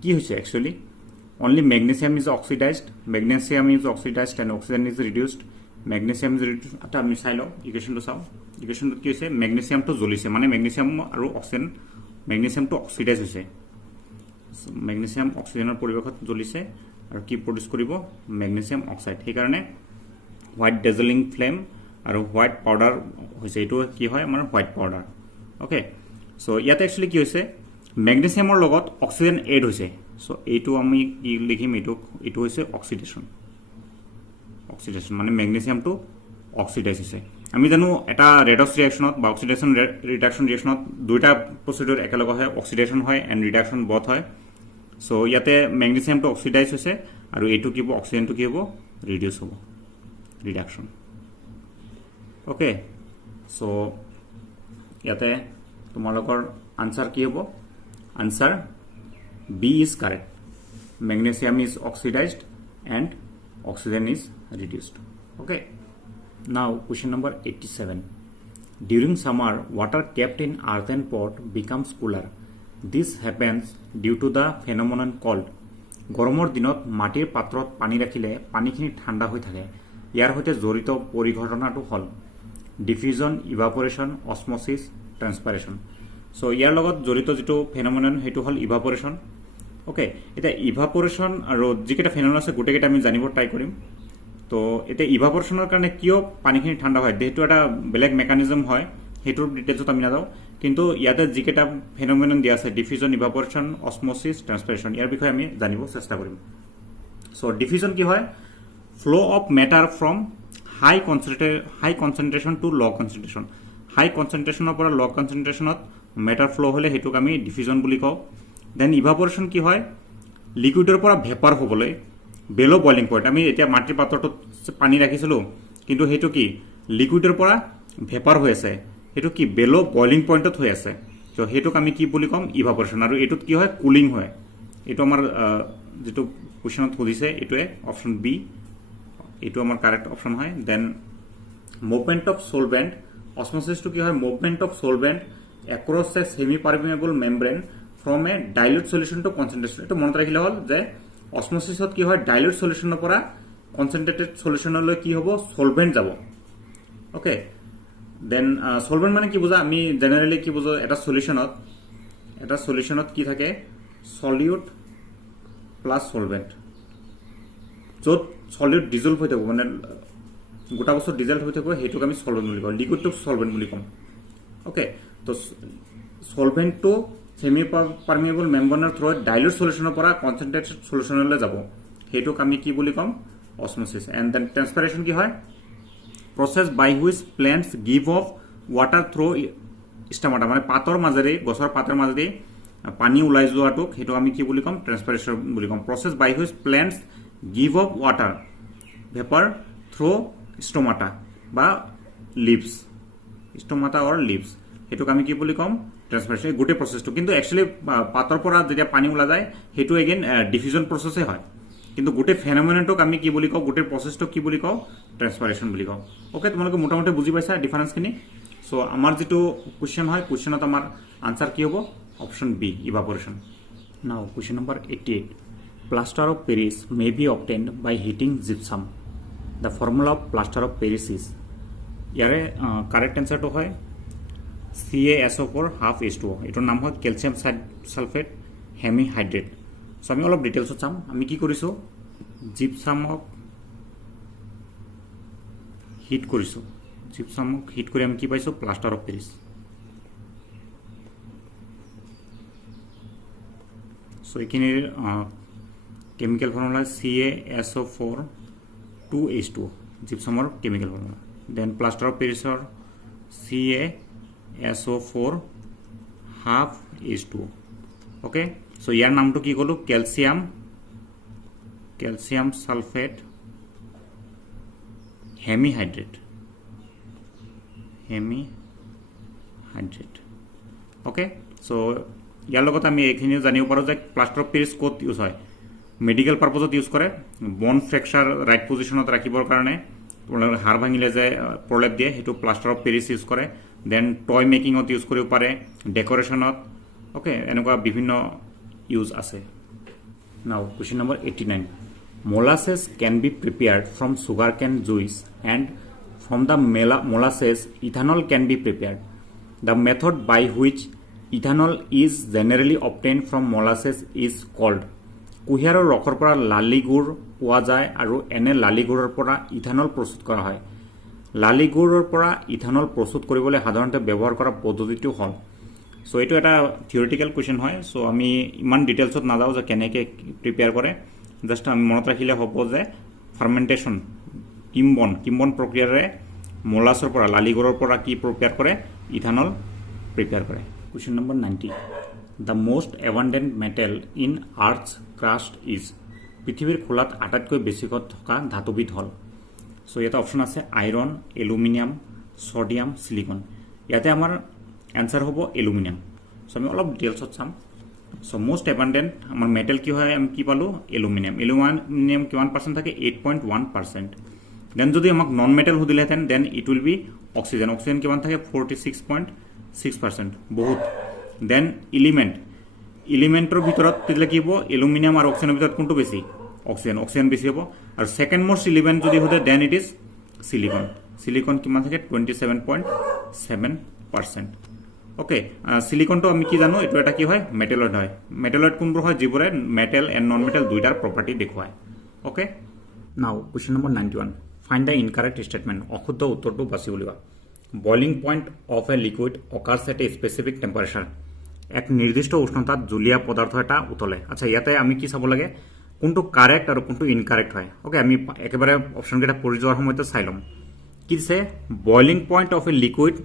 কি হৈছে actually only magnesium is oxidized and oxygen is reduced. Magnesium is reduced. আচ্ছা আমি চাই লওঁ ইকুৱেশ্যনটো চাওঁ। ইকুৱেশ্যনটো কি হৈছে মেগনেছিয়ামটো জ্বলিছে, মানে মেগনেছিয়াম আৰু অক্সিজেন মেগনেছিয়ামটো অক্সিডাইজ হৈছে। মেগনেছিয়াম অক্সিজেনৰ পৰিৱেশত জ্বলিছে আৰু কি প্ৰডিউচ কৰিব মেগনেছিয়াম অক্সাইড। সেইকাৰণে হোৱাইট ডেজলিং ফ্লেম আৰু হোৱাইট পাউডাৰ হৈছে। এইটো কি হয় আমাৰ হোৱাইট পাউডাৰ। ওকে সো ইয়াতে একচুৱেলি কি হৈছে মেগনেছিয়ামৰ লগত অক্সিজেন এড হৈছে সো এইটো আমি কি লিখিম এইটো হৈছে অক্সিডেশ্যন মানে মেগনেছিয়ামটো অক্সিডাইজ হৈছে আমি জানো এটা ৰেডক্স ৰিয়েকশ্যনত বা অক্সিডেশ্যন ৰিডাকশ্যন ৰিয়েকশ্যনত দুইটা প্ৰচিডিউৰ একেলগে হয় অক্সিডেশ্যন হয় এণ্ড ৰিডাকশ্যন বথ হয় সো ইয়াতে মেগনেছিয়ামটো অক্সিডাইজ হৈছে আৰু এইটো কি হ'ব অক্সিজেনটো কি হ'ব ৰিডিউচ হ'ব ৰিডাকশ্যন ওকে সো ইয়াতে তোমালোকৰ আনসাৰ কি হ'ব answer B is correct magnesium is oxidized and oxygen is reduced. Okay. Now question number 87. During summer, water kept in earthen pot becomes cooler. This happens due to the phenomenon called গৰমৰ দিনত মাটিৰ পাত্ৰত পানী ৰাখিলে পানীখিনি ঠাণ্ডা হৈ থাকে ইয়াৰ সৈতে জড়িত পৰিঘটনাটো হ'ল ডিফিউজন ইভাপৰেশ্যন অসমোসিস ট্ৰান্সপাইৰেশ্যন সো ইয়াৰ লগত জড়িত যেটো ফেনোমেনন হেতু হ'ল ইভাপৰেশ্যন ওকে এটা ইভাপৰেশ্যন আৰু যিকেইটা ফেনোমেনন আছে গোটেইকেইটা আমি জানিব ট্ৰাই কৰিম তো এটা ইভাপৰেশ্যনৰ কাৰণে কিয় পানীখিনি ঠাণ্ডা হয় যেহেতু এটা বেলেগ মেকানিজম হয় হেতুৰ ডিটেইলছত আমি নাযাওঁ কিন্তু ইয়াতে যিকেইটা ফেনোমেনন দিয়া আছে ডিফিউজন ইভাপৰেশ্যন অসমোসিস ট্ৰান্সপাইৰেশ্যন ইয়াৰ বিষয়ে আমি জানিব চেষ্টা কৰিম সো ডিফিউজন কি হয় flow of matter from high concentration to low' concentration হাই কনসেন্ট্ৰেশ্যনৰ পৰা ল' কনসেন্ট্ৰেশ্যনত মেটাৰ ফ্লো হ'লে হেতুক আমি ডিফিউজন বুলি কওঁ দেন ইভাপৰেশ্যন কি হয় লিকুইডৰ পৰা ভেপাৰ হ'বলৈ বেলো বইলিং পইণ্ট আমি এতিয়া মাটিৰ পাত্ৰটোত পানী ৰাখিছিলোঁ কিন্তু হেতু কি লিকুইডৰ পৰা ভেপাৰ হৈ আছে হেতু কি বেলো বইলিং পইণ্টত হৈ আছে তো হেতুক আমি কি বুলি কম ইভাপৰেশ্যন আৰু এটুত কি হয় কুলিং হয় এটো আমাৰ যেটো কোৱেশ্চনত সুধিছে এটোৱে অপচন বি এটো আমাৰ কাৰেক্ট অপচন হয় দেন মুভমেন্ট অফ সলভেন্ট অসমোসিসটো কি হয় movement of solvent across a semi permeable membrane from a dilute solution to concentration এটো মনত ৰাখিলে হ'ল যে অসমোসিসত কি হয় ডাইলুট সলিউশনৰ পৰা কনসেন্ট্ৰেটেড সলিউশনলৈ কি হ'ব সলভেন্ট যাব ওকে দেন সলভেন্ট মানে কি বুজা আমি জেনাৰেলি কি বুজো এটা সলিউশনত কি থাকে সলিউট প্লাস সলভেন্ট য'ত সলিউট ডিজলভ হৈ থাকিব মানে গোটা বস্তু ডিজলভ হৈ থাকিব হেতুক আমি সলভেন্ট বুলি কওঁ লিকুইডটো সলভেন্ট বুলি কম ওকে তো সলভেন্টটো সেমি পারমিয়েবল মেমব্ৰেনৰ থ্ৰু ডাইলুট সলিউশনৰ পৰা কনসেন্ট্ৰেটেড সলিউশনলৈ যাব হেতুক আমি কি বুলি কম অসমোসিস এন্ড দেন ট্ৰান্সপাইৰেশ্যন কি হয় process by which plants give off water through stomata মানে পাতৰ মাজেৰে গছৰ পাতৰ মাজেৰে পানী ওলাই যোৱাটোক হেতু আমি কি বুলি কম ট্ৰান্সপাইৰেশ্যন বুলি কম process by which plants give off water vapour through stomata বা লিভস স্টোমাটা অর লিভস হেতুক আমি কি বুলি কম ট্রান্সপাইরেশন গোটে প্রসেসটো কিন্তু একচুয়ালি পাতৰ পৰা যেতিয়া পানী ওলা যায় হেতু এগেইন ডিফিউজন প্ৰসেসে হয় কিন্তু গোটে ফেনোমেননটোক আমি কি বুলি কওঁ গোটে প্ৰসেসটো কি বুলি কওঁ ট্ৰান্সপাইৰেশন বুলি কওঁ ওকে তোমালোকে মোটামুটি বুজি পাইছা ডিফাৰেন্সখিনি সো আমাৰ যেটো কোৱেশ্চন হয় কোৱেশ্চনত আমাৰ আনসাৰ কি হ'ব option B evaporation now question number 88 plaster of Paris may be obtained by heating gypsum the formula of plaster of Paris is ইয়াৰে কাৰেক্ট আনসাৰটো হয় CaSO4 হাফ H2O এটোৰ নাম হয় ক্যালসিয়াম সালফেট হেমিহাইড্ৰেট সো আমি অলপ ডিটেইলছত চাম আমি কি কৰিছো জিপসামক হিট কৰি আমি কি পাইছো প্লাষ্টাৰ অফ পেৰিছ সো এখিনিৰ কেমিক্যাল ফৰ্মুলা CaSO4 2H2O জিপসামৰ chemical formula then plaster of পেৰিছৰ CaSO4 half H2O okay so ইয়াৰ নামটো কি কলো ক্যালসিয়াম সালফেট হেমিহাইড্ৰেট okay so ইয়াৰ লগত আমি এইখিনি জানিব পাৰো যে প্লাষ্টাৰ অফ পেৰিছ কোত ইউজ হয় মেডিকেল পাৰপজত ইউজ কৰে বন ফ্ৰেকচাৰ ৰাইট পজিশনত ৰাখিবৰ কাৰণে হাড় ভাঙিলে যে প্ৰলেপ দিয়ে হেতু প্লাষ্টাৰ অফ পেৰিছ ইউজ কৰে দেন টয় মেকিংত ইউজ কৰিব পাৰে ডেকোৰেশনত ওকে এনেকুৱা বিভিন্ন ইউজ আছে নাও question number 89 molasses can be prepared from sugarcane juice and from the molasses ethanol can be prepared the method by which ethanol is generally obtained from molasses is called কুহিয়াৰৰ ৰসৰ পৰা লালিগুৰ পোৱা যায় আৰু এনে লালিগুৰৰ পৰা ইথানল প্ৰস্তুত কৰা হয় লালিগুৰৰ পৰা ইথানল প্ৰস্তুত কৰিবলৈ সাধাৰণতে ব্যৱহাৰ কৰা পদ্ধতিটো হ'ল সো এইটো এটা থিওৰিটিকেল কুৱেশ্যন হয়। সো আমি ইমান ডিটেইলছত নাযাওঁ যে কেনেকৈ প্ৰিপেয়াৰ কৰে, জাষ্ট আমি মনত ৰাখিলে হ'ব যে ফাৰ্মেণ্টেশ্যন কিম্বন প্ৰক্ৰিয়াৰে মোলাছৰ পৰা লালিগড়ৰ পৰা কি প্ৰিপেয়াৰ কৰে, ইথানল প্ৰিপেয়াৰ কৰে। Question number 90, the most abundant metal in earth's crust is, পৃথিৱীৰ খোলাত আটাইতকৈ বেছিকৈ থকা ধাতুবিধ হ'ল। সো ইয়াতে অপশ্যন আছে আইৰণ, এলুমিনিয়াম, ছডিয়াম, চিলিকন। ইয়াতে আমাৰ এনচাৰ হ'ব এলুমিনিয়াম। সো আমি অলপ ডিটেইলছত চাম। সো মোষ্ট এবাণ্ডেণ্ট আমাৰ মেটেল কি হয়, আমি কি পালোঁ, এলুমিনিয়াম। এলুমিনিয়াম কিমান পাৰ্চেণ্ট থাকে, 8.1%। দেন যদি আমাক নন মেটেল সুধিলেহেঁতেন then it will be oxygen. Oxygen কিমান থাকে, 46.6%, বহুত। দেন ইলিমেণ্টৰ ভিতৰত তেতিয়া কি হ'ব, এলুমিনিয়াম আৰু অক্সিজেনৰ ভিতৰত কোনটো বেছি, অক্সিজেন বেছি হ'ব। আৰু ছেকেণ্ড মষ্ট ইলিমেণ্ট যদি সোধে দেন ইট ইজ চিলিকন কিমান থাকে, 27.7%। অ'কে, চিলিকনটো আমি কি জানো, এইটো এটা কি হয়, মেটেলয়েড হয়। মেটেলয়েড কোনবোৰ হয়, যিবোৰে মেটেল এণ্ড নন মেটেল দুইটাৰ প্ৰপাৰ্টি দেখুৱায়। Okay, now question number 91, find the incorrect statement, অশুদ্ধ উত্তৰটো বাছি উলিওৱা। Boiling point of a liquid occurs at A specific temperature, এক নিৰ্দিষ্ট উষ্ণতাত জুলীয়া পদাৰ্থ এটা উতলে। আচ্ছা, ইয়াতে আমি কি চাব লাগে, কোনটো কাৰেক্ট আৰু কোনটো ইনকাৰেক্ট হয়। অ'কে, আমি একেবাৰে অপশ্যনকেইটা পঢ়ি যোৱাৰ সময়তে চাই ল'ম। কি দিছে, boiling point of a liquid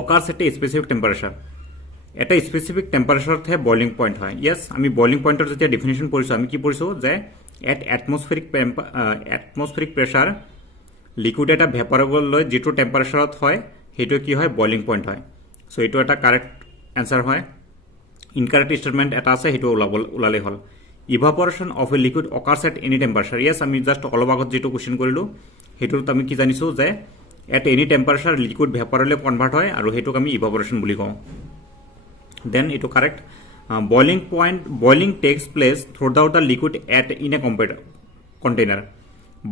occurs at A specific temperature, এটা স্পেচিফিক টেম্পাৰেচাৰতহে বইলিং পইণ্ট হয়। য়েছ, আমি বইলিং পইণ্টৰ যেতিয়া ডেফিনেশ্যন পঢ়িছোঁ, আমি কি পঢ়িছোঁ যে এট এটমস্ফেৰিক প্ৰেছাৰ লিকুইড এটা ভেপাৰেবললৈ যিটো টেম্পাৰেচাৰত হয় সেইটোৱে কি হয়, বইলিং পইণ্ট হয়। চ' এইটো এটা কাৰেক্ট এনচাৰ হয়। ইনকাৰেক্ট ষ্টেটমেণ্ট এটা আছে, সেইটো ওলালেই হ'ল। Evaporation of a liquid occurs at any temperature, yes, আমি জাষ্ট অলপ আগত যিটো কুৱেশ্যন কৰিলোঁ সেইটোত আমি কি জানিছোঁ যে এট এনি টেম্পাৰেচাৰ লিকুইড ভেপাৰলৈ কনভাৰ্ট হয় আৰু সেইটোক আমি ইভাপৰেশ্যন বুলি কওঁ। দেন এইটো correct. Boiling takes place throughout the liquid at in a container.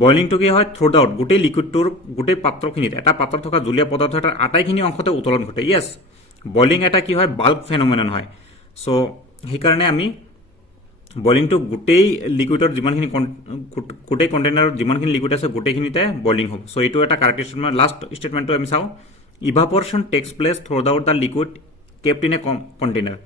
বইলিংটো কি হয়, থ্ৰু আউট গোটেই লিকুইডটোৰ গোটেই পাত্ৰখিনিত, এটা পাত্ৰত থকা জুলীয়া পদাৰ্থ এটাৰ আটাইখিনি অংশতে উতলন ঘটে। য়েছ, বইলিং এটা কি হয়, বাল্ক ফেনমেনন হয়। চ' সেইকাৰণে আমি বইলিংটো গোটেই লিকুইডৰ যিমানখিনি গোটেই কণ্টেইনাৰত যিমানখিনি লিকুইড আছে গোটেইখিনিতে বইলিং হ'ব। চ' এইটো এটা কাৰেক্ট ষ্টেটমেণ্ট। লাষ্ট ষ্টেটমেণ্টটো আমি চাওঁ, evaporation takes place throughout the liquid kept in a container.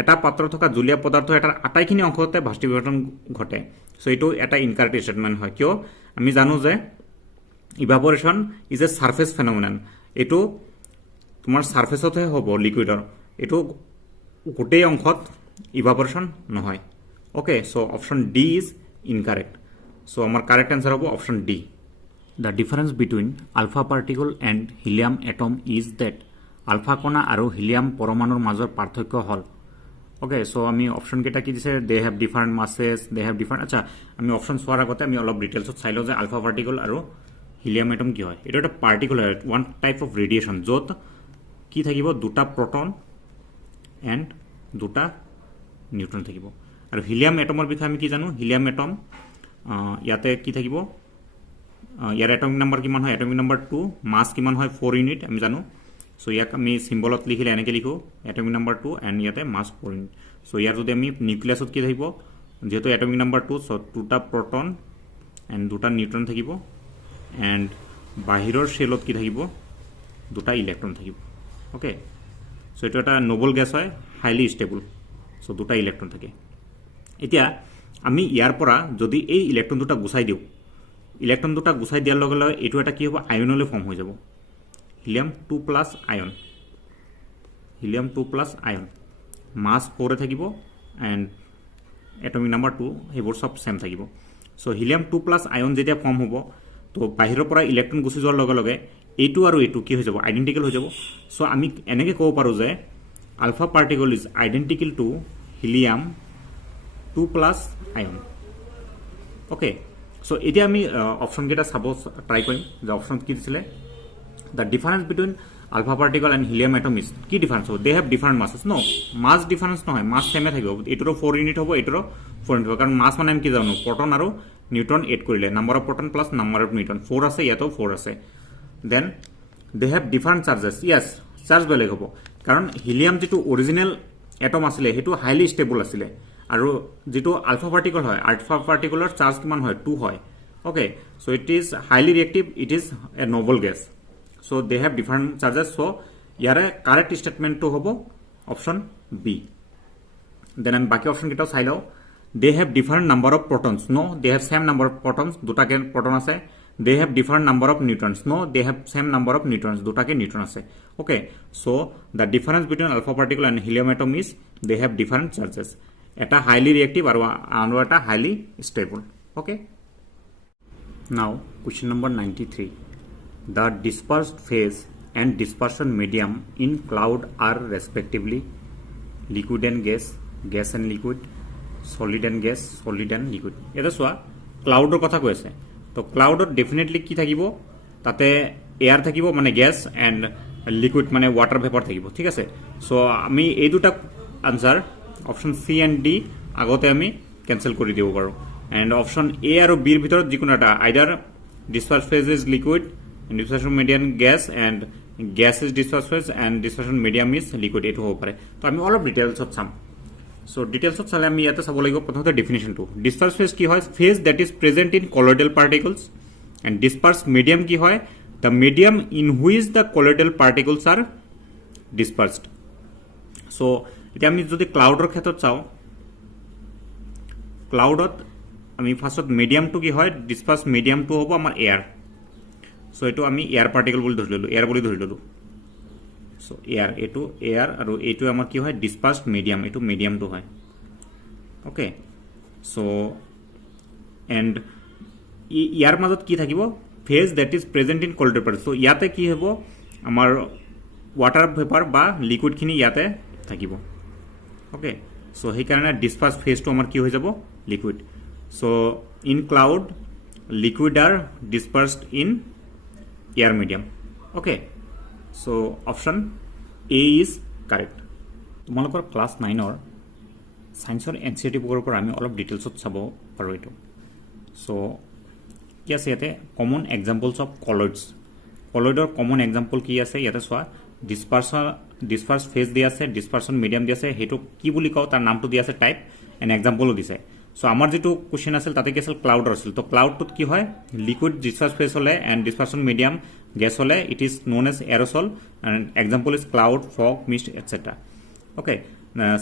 এটা পাত্ৰত থকা জুলীয়া পদাৰ্থ এটাৰ আটাইখিনি অংশতে বাষ্পীভৱন ঘটে। চ' এইটো এটা ইনকাৰেক্ট ষ্টেটমেণ্ট হয়। কিয়, আমি জানো যে evaporation is a surface phenomenon. এইটো তোমাৰ ছাৰ্ফেচতহে হ'ব লিকুইডৰ, এইটো গোটেই অংশত ইভাপৰেশ্যন নহয়। Okay, so' option D is incorrect. So' আমাৰ কাৰেক্ট এনচাৰ হ'ব option D. The difference between alpha particle and helium atom is that, alpha কণা আৰু হিলিয়াম পৰমাণুৰ মাজৰ পাৰ্থক্য হ'ল। অ'কে, চ' আমি অপশ্যনকেইটা কি দিছে, they have different masses, they have different. আচ্ছা, আমি অপশ্যন চোৱাৰ আগতে আমি অলপ ডিটেইলছত চাই লওঁ যে আলফা পাৰ্টিকল আৰু হিলিয়াম এটম কি হয়। এইটো এটা পাৰ্টিকল হয়, ওৱান টাইপ অফ ৰেডিয়েশ্যন, য'ত কি থাকিব, দুটা প্ৰটন এণ্ড দুটা নিউট্ৰন থাকিব। আৰু হিলিয়াম এটমৰ বিষয়ে আমি কি জানো, হিলিয়াম এটম ইয়াতে কি থাকিব, ইয়াৰ এটমিক নাম্বাৰ কিমান হয়, এটমিক নাম্বাৰ 2, মাছ কিমান হয় 4 ইউনিট আমি জানো। চ' ইয়াক আমি চিম্বলত লিখিলে এনেকৈ লিখোঁ, এটমিক নাম্বাৰ 2 এণ্ড ইয়াতে মাছ 4 ইউনিট। চ' ইয়াৰ যদি আমি নিউক্লিয়াছত কি থাকিব, যিহেতু এটমিক নাম্বাৰ 2, চ' দুটা প্ৰটন এণ্ড দুটা নিউট্ৰন থাকিব এণ্ড বাহিৰৰ শ্বেলত কি থাকিব, দুটা ইলেক্ট্ৰন থাকিব। অ'কে, চ' এইটো এটা নোবল গেছ হয়, হাইলি ষ্টেবল। চ' দুটা ইলেক্ট্ৰন থাকে। এতিয়া আমি ইয়াৰ পৰা যদি এই ইলেক্ট্ৰন দুটা গুচাই দিওঁ, ইলেক্ট্ৰন দুটা গুচাই দিয়াৰ লগে লগে এইটো এটা কি হ'ব, আয়নলৈ ফৰ্ম হৈ যাব, হিলিয়াম 2+ আয়ন। হিলিয়াম 2+ আয়ন, মাছ 4 থাকিব এণ্ড এটমিক নাম্বাৰ 2 সেইবোৰ চব ছেম থাকিব। চ' হিলিয়াম 2+ আয়ন যেতিয়া ফৰ্ম হ'ব, তো বাহিৰৰ পৰা ইলেক্ট্ৰন গুচি যোৱাৰ লগে লগে এইটো আৰু এইটো কি হৈ যাব, আইডেণ্টিকেল হৈ যাব। চ' আমি এনেকৈ ক'ব পাৰোঁ যে alpha particle is identical to helium 2+ ion. Okay, so' এতিয়া আমি অপশ্যনকেইটা চাব ট্ৰাই কৰিম যে অপশ্যন কি দিছিলে, the difference between alpha particle and helium atom is, কি ডিফাৰেঞ্চ হ'ব, they have different masses. No, mass difference নহয়, মাছ ছেমে থাকিব। এইটোৰো 4 ইউনিট হ'ব, এইটোৰো 4 ইউনিট হ'ব, কাৰণ মাছ মানে আমি কি জানো, প্ৰটন আৰু নিউট্ৰন এড কৰিলে, number of proton plus number of neutron 4 আছে, ইয়াতো 4 আছে। Then they have different charges, yes, charge বেলেগ হ'ব, কাৰণ হিলিয়াম যিটো অৰিজিনেল এটম আছিলে সেইটো হাইলি ষ্টেবল আছিলে, আৰু যিটো আলফা পাৰ্টিকল হয়, আলফা পাৰ্টিকলৰ চাৰ্জ কিমান হয়, 2 হয়। Okay, so' it is highly reactive, it is a noble gas, so' they have different charges. So' ইয়াৰে কাৰেক্ট ষ্টেটমেণ্টটো হ'ব অপশ্যন বি। দেন আমি বাকী অপশ্যনকেইটাও চাই লওঁ। They have different number of protons, no they have same number of protons, দুটাকে প্ৰটন আছে। They have different number of neutrons, no they have same number of neutrons, দুটাকে নিউট্ৰন আছে। Okay, so' the difference between alpha particle and helium atom is they have different charges. এটা হাইলি ৰিয়েক্টিভ আৰু আন এটা highly stable. Okay, now question number 93। The dispersed phase and dispersion medium in cloud are respectively liquid and gas, gas and liquid, solid and gas, solid and liquid. এটা চোৱা ক্লাউডৰ কথা কৈ আছে, তো ক্লাউডত ডেফিনেটলি কি থাকিব, তাতে এয়াৰ থাকিব মানে গেছ এণ্ড লিকুইড মানে ৱাটাৰ ভেপাৰ থাকিব। ঠিক আছে, চ' আমি এই দুটা answer option C and D আগতে আমি কেনচেল কৰি দিব পাৰোঁ। এণ্ড অপশ্যন এ আৰু বিৰ ভিতৰত যিকোনো এটা, either disperse phase is liquid, dispersion medium gas and gas is disperse phase and dispersion medium is liquid, এইটো হ'ব পাৰে। তো আমি অলপ ডিটেইলছত চাম। চ' ডিটেইলছত চালে আমি ইয়াতে চাব লাগিব প্ৰথমতে ডেফিনেশ্যনটো। ডিছপাৰ্স ফেজ কি হয়? Phase that is present in colloidal particles. And disperse medium কি হয়? The medium in which the colloidal particles are dispersed. So' এতিয়া আমি যদি ক্লাউডৰ ক্ষেত্ৰত চাওঁ, ক্লাউডত আমি ফাৰ্ষ্টত মিডিয়ামটো কি হয়? ডিছপাৰ্স মিডিয়ামটো হ'ব আমাৰ এয়াৰ। চ' এইটো আমি এয়াৰ পাৰ্টিকল বুলি ধৰি ল'লোঁ, এয়াৰ বুলি ধৰি ল'লোঁ। চ' এয়াৰ, এইটো এয়াৰ আৰু এইটো আমাৰ কি হয়? ডিছপাৰ্সড মিডিয়াম, এইটো মিডিয়ামটো হয়। অ'কে, চ' এণ্ড ইয়াৰ মাজত কি থাকিব? Phase that is present in colloidal particle. So' ইয়াতে কি হ'ব? আমাৰ ৱাটাৰ ভেপাৰ বা লিকুইডখিনি ইয়াতে থাকিব। অ'কে, চ' সেইকাৰণে ডিছপাৰ্স ফেজটো আমাৰ কি হৈ যাব? Liquid. So' in cloud liquid are dispersed in air medium. Okay, so' option A is correct. তোমালোকৰ ক্লাছ 9ৰ ছায়েন্সৰ NCERT বুকৰ পৰা আমি অলপ ডিটেইলছত চাব পাৰোঁ এইটো। চ' কি আছে ইয়াতে? Common examples of colloids. কলয়েডৰ কমন এক্সাম্পল কি আছে ইয়াতে চোৱা। ডিছপাৰ্স ফেজ দিয়া আছে, ডিছপাৰ্সন মিডিয়াম দিয়া আছে, সেইটো কি বুলি কওঁ তাৰ নামটো দিয়া আছে, টাইপ এণ্ড এক্সাম্পলো দিছে। চ' আমাৰ যিটো কুৱেশ্যন আছিল তাতে কি আছিল? ক্লাউডৰ আছিল। তো ক্লাউডটোত কি হয়? লিকুইড ডিছপাৰ্স ফেজ হ'লে এণ্ড ডিছপাৰ্সন মিডিয়াম গেছ হ'লে it is known as aerosol and example is cloud, fog, mist etcetera. Okay,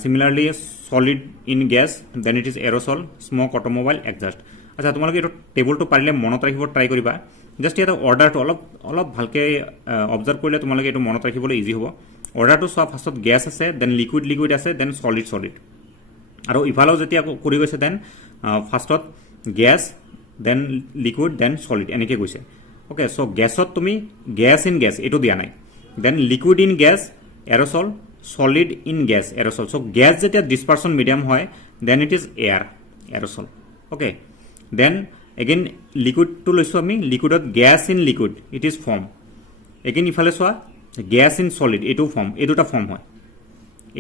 similarly solid in gas then it is aerosol, smoke, automobile, exhaust. আচ্ছা, তোমালোকে এইটো টেবুলটো পাৰিলে মনত ৰাখিব ট্ৰাই কৰিবা। জাষ্ট ইয়াতে অৰ্ডাৰটো অলপ ভালকৈ অবজাৰ্ভ কৰিলে তোমালোকে এইটো মনত ৰাখিবলৈ ইজি হ'ব। অৰ্ডাৰটো চোৱা, ফাৰ্ষ্টত গেছ আছে, দেন লিকুইড আছে, দেন সলিড। আৰু ইফালেও যেতিয়া কৰি গৈছে দেন ফাৰ্ষ্টত gas, then liquid, then solid, এনেকৈ গৈছে। অ'কে, চ' গেছত তুমি গেছ ইন গেছ এইটো দিয়া নাই, then liquid in gas aerosol, solid in gas aerosol. So' gas যেতিয়া ডিছপাৰ্সন মিডিয়াম হয় then it is air, aerosol. Okay, then again লিকুইডটো লৈছোঁ আমি, লিকুইডত gas in liquid it is foam. Again ইফালে চোৱা গেছ ইন সলিড, এইটো ফৰ্ম, এই দুটা ফৰ্ম হয়,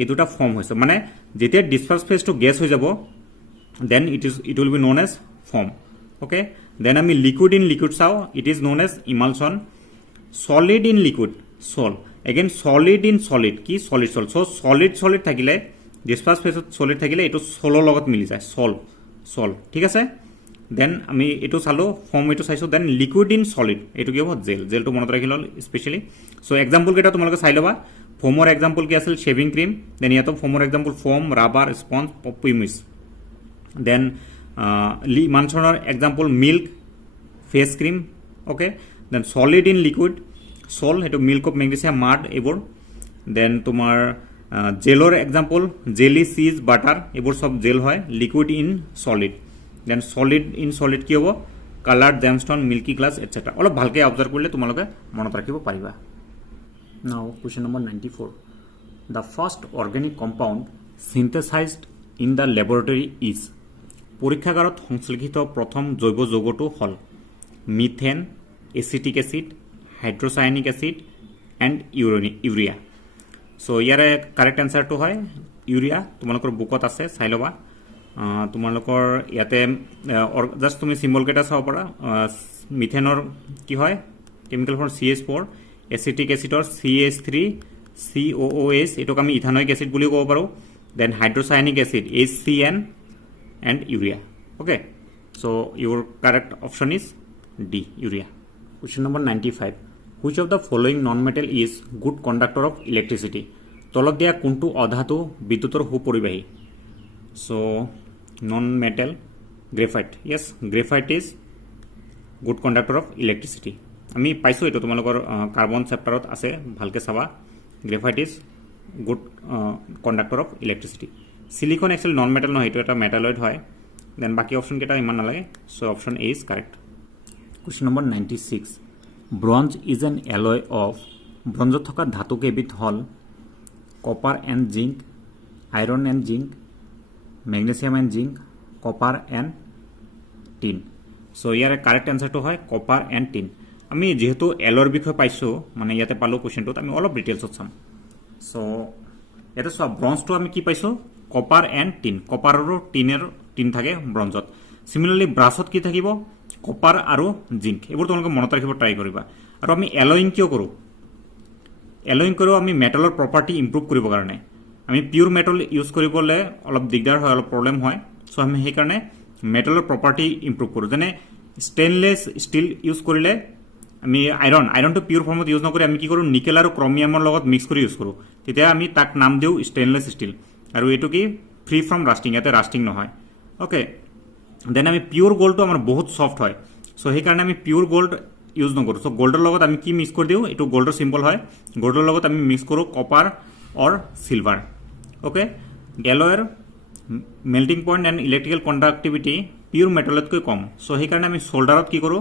এই দুটা ফৰ্ম হৈছে। মানে যেতিয়া ডিছপাৰ্স ফেজটো গেছ হৈ যাব then it will be known as foam. Okay, then আমি লিকুইড ইন লিকুইড চাওঁ, it is known as emulsion. Solid in liquid, sol. Again solid in solid, কি? Solid sol. চ' সলিড থাকিলে ডিছপাৰ্স ফেজত সলিড থাকিলে এইটো সলৰ লগত মিলি যায়, সল। ঠিক আছে, দেন আমি এইটো চালোঁ, ফৰ্ম এইটো চাইছোঁ। দেন লিকুইড ইন সলিড, এইটো কি হ'ব? জেলটো মনত ৰাখি ল'ল স্পেচিয়েলি। চ' এক্সাম্পল কেইটা তোমালোকে চাই ল'বা। ফোমৰ এক্সাম্পল কি আছিল? Shaving cream. দেন ইয়াতো ফোমৰ example foam, rubber, sponge, pumice. Then ইমালচনৰ example milk, face cream. Okay, then solid in liquid, sol, সেইটো মিল্ক অফ মেগনেছিয়াম, মাড, এইবোৰ। দেন তোমাৰ জেলৰ এক্সাম্পল জেলি, চিজ, বাটাৰ, এইবোৰ চব জেল হয়। Liquid in solid, then solid in solid কি হ'ব? Coloured, gemstone, milky glass, etcetera. অলপ ভালকৈ অবজাৰ্ভ কৰিলে তোমালোকে মনত ৰাখিব পাৰিবা। Now question number 94. The first organic compound synthesized in the laboratory is. পৰীক্ষাগাৰত সংশ্লেষিত প্ৰথম জৈৱ যৌগটো হ'ল methane, acetic acid, hydrocyanic acid and urea. So' ইয়াৰে কাৰেক্ট এনচাৰটো হয় ইউৰিয়া। তোমালোকৰ বুকত আছে, চাই ল'বা। তোমালোকৰ ইয়াতে জাষ্ট তুমি চিম্বলকেইটা চাব পাৰা। মিথেনৰ কি হয়? কেমিকেল ফৰ্ম CH4, এচিটিক এচিডৰ CH3COOH, এইটোক আমি ইথানয়িক এচিড বুলিও ক'ব পাৰোঁ। Then hydrocyanic acid HCN and urea. Okay, so' your correct option is D, urea. Question number 95. Which of the following non metal is good conductor of electricity তলত দিয়া কোনটো অধাতু বিদ্যুতৰ সুপৰিবাহী so' non metal graphite yes graphite is good conductor of electricity আমি পাইছোঁ এইটো তোমালোকৰ কাৰ্বন চেপ্টাৰত আছে ভালকৈ চাবা graphite is good conductor of electricity silicon actually non metal নহয় এইটো এটা মেটালয়েড হয় দেন বাকী অপশ্যনকেইটা ইমান নালাগে so' option A is correct question number 96 bronze is an alloy of ব্ৰঞ্জত থকা ধাতু কেইবিধ হ'ল copper and zinc iron and zinc magnesium and zinc copper and tin so' ইয়াৰে কাৰেক্ট এনচাৰটো হয় কপাৰ এণ্ড টিন আমি যিহেতু এলৰ বিষয়ে পাইছোঁ মানে ইয়াতে পালোঁ কুৱেশ্যনটোত আমি অলপ ডিটেইলছত চাম চ' ইয়াতে চোৱা ব্ৰঞ্জটো আমি কি পাইছোঁ কপাৰ এণ্ড টিন কপাৰ আৰু টিন থাকে ব্ৰঞ্জত চিমিলাৰলি ব্ৰাছত কি থাকিব কপাৰ আৰু জিংক এইবোৰ তোমালোকে মনত ৰাখিব ট্ৰাই কৰিবা আৰু আমি এলয়িং কিয় কৰোঁ এলয়িং কৰোঁ আমি মেটেলৰ প্ৰপাৰ্টি ইম্প্ৰুভ কৰিবৰ কাৰণে আমি পিয়ৰ মেটেল ইউজ কৰিবলৈ অলপ দিগদাৰ হয় অলপ প্ৰব্লেম হয় চ' আমি সেইকাৰণে মেটেলৰ প্ৰপাৰ্টি ইম্প্ৰুভ কৰোঁ যেনে ষ্টেইনলেছ ষ্টীল ইউজ কৰিলে আমি আইৰণটো পিয়ৰ ফৰ্মত ইউজ নকৰি আমি কি কৰোঁ নিকেল আৰু ক্ৰমিয়ামৰ লগত মিক্স কৰি ইউজ কৰোঁ তেতিয়া আমি তাক নাম দিওঁ ষ্টেইনলেছ ষ্টীল আৰু এইটো কি ফ্ৰী ফ্ৰম ৰাষ্টিং ইয়াতে ৰাষ্টিং নহয় অ'কে দেন আমি পিয়ৰ গ'ল্ডটো আমাৰ বহুত ছফ্ট হয় চ' সেইকাৰণে আমি পিয়ৰ গ'ল্ড ইউজ নকৰোঁ চ' গ'ল্ডৰ লগত আমি কি মিক্স কৰি দিওঁ এইটো গ'ল্ডৰ চিম্বল হয় গ'ল্ডৰ লগত আমি মিক্স কৰোঁ কপাৰ অৰ চিলভাৰ অ'কে এলয়ৰ melting point and electrical conductivity pure মেটেলতকৈ কম চ' সেইকাৰণে আমি চ'ল্ডাৰত কি কৰোঁ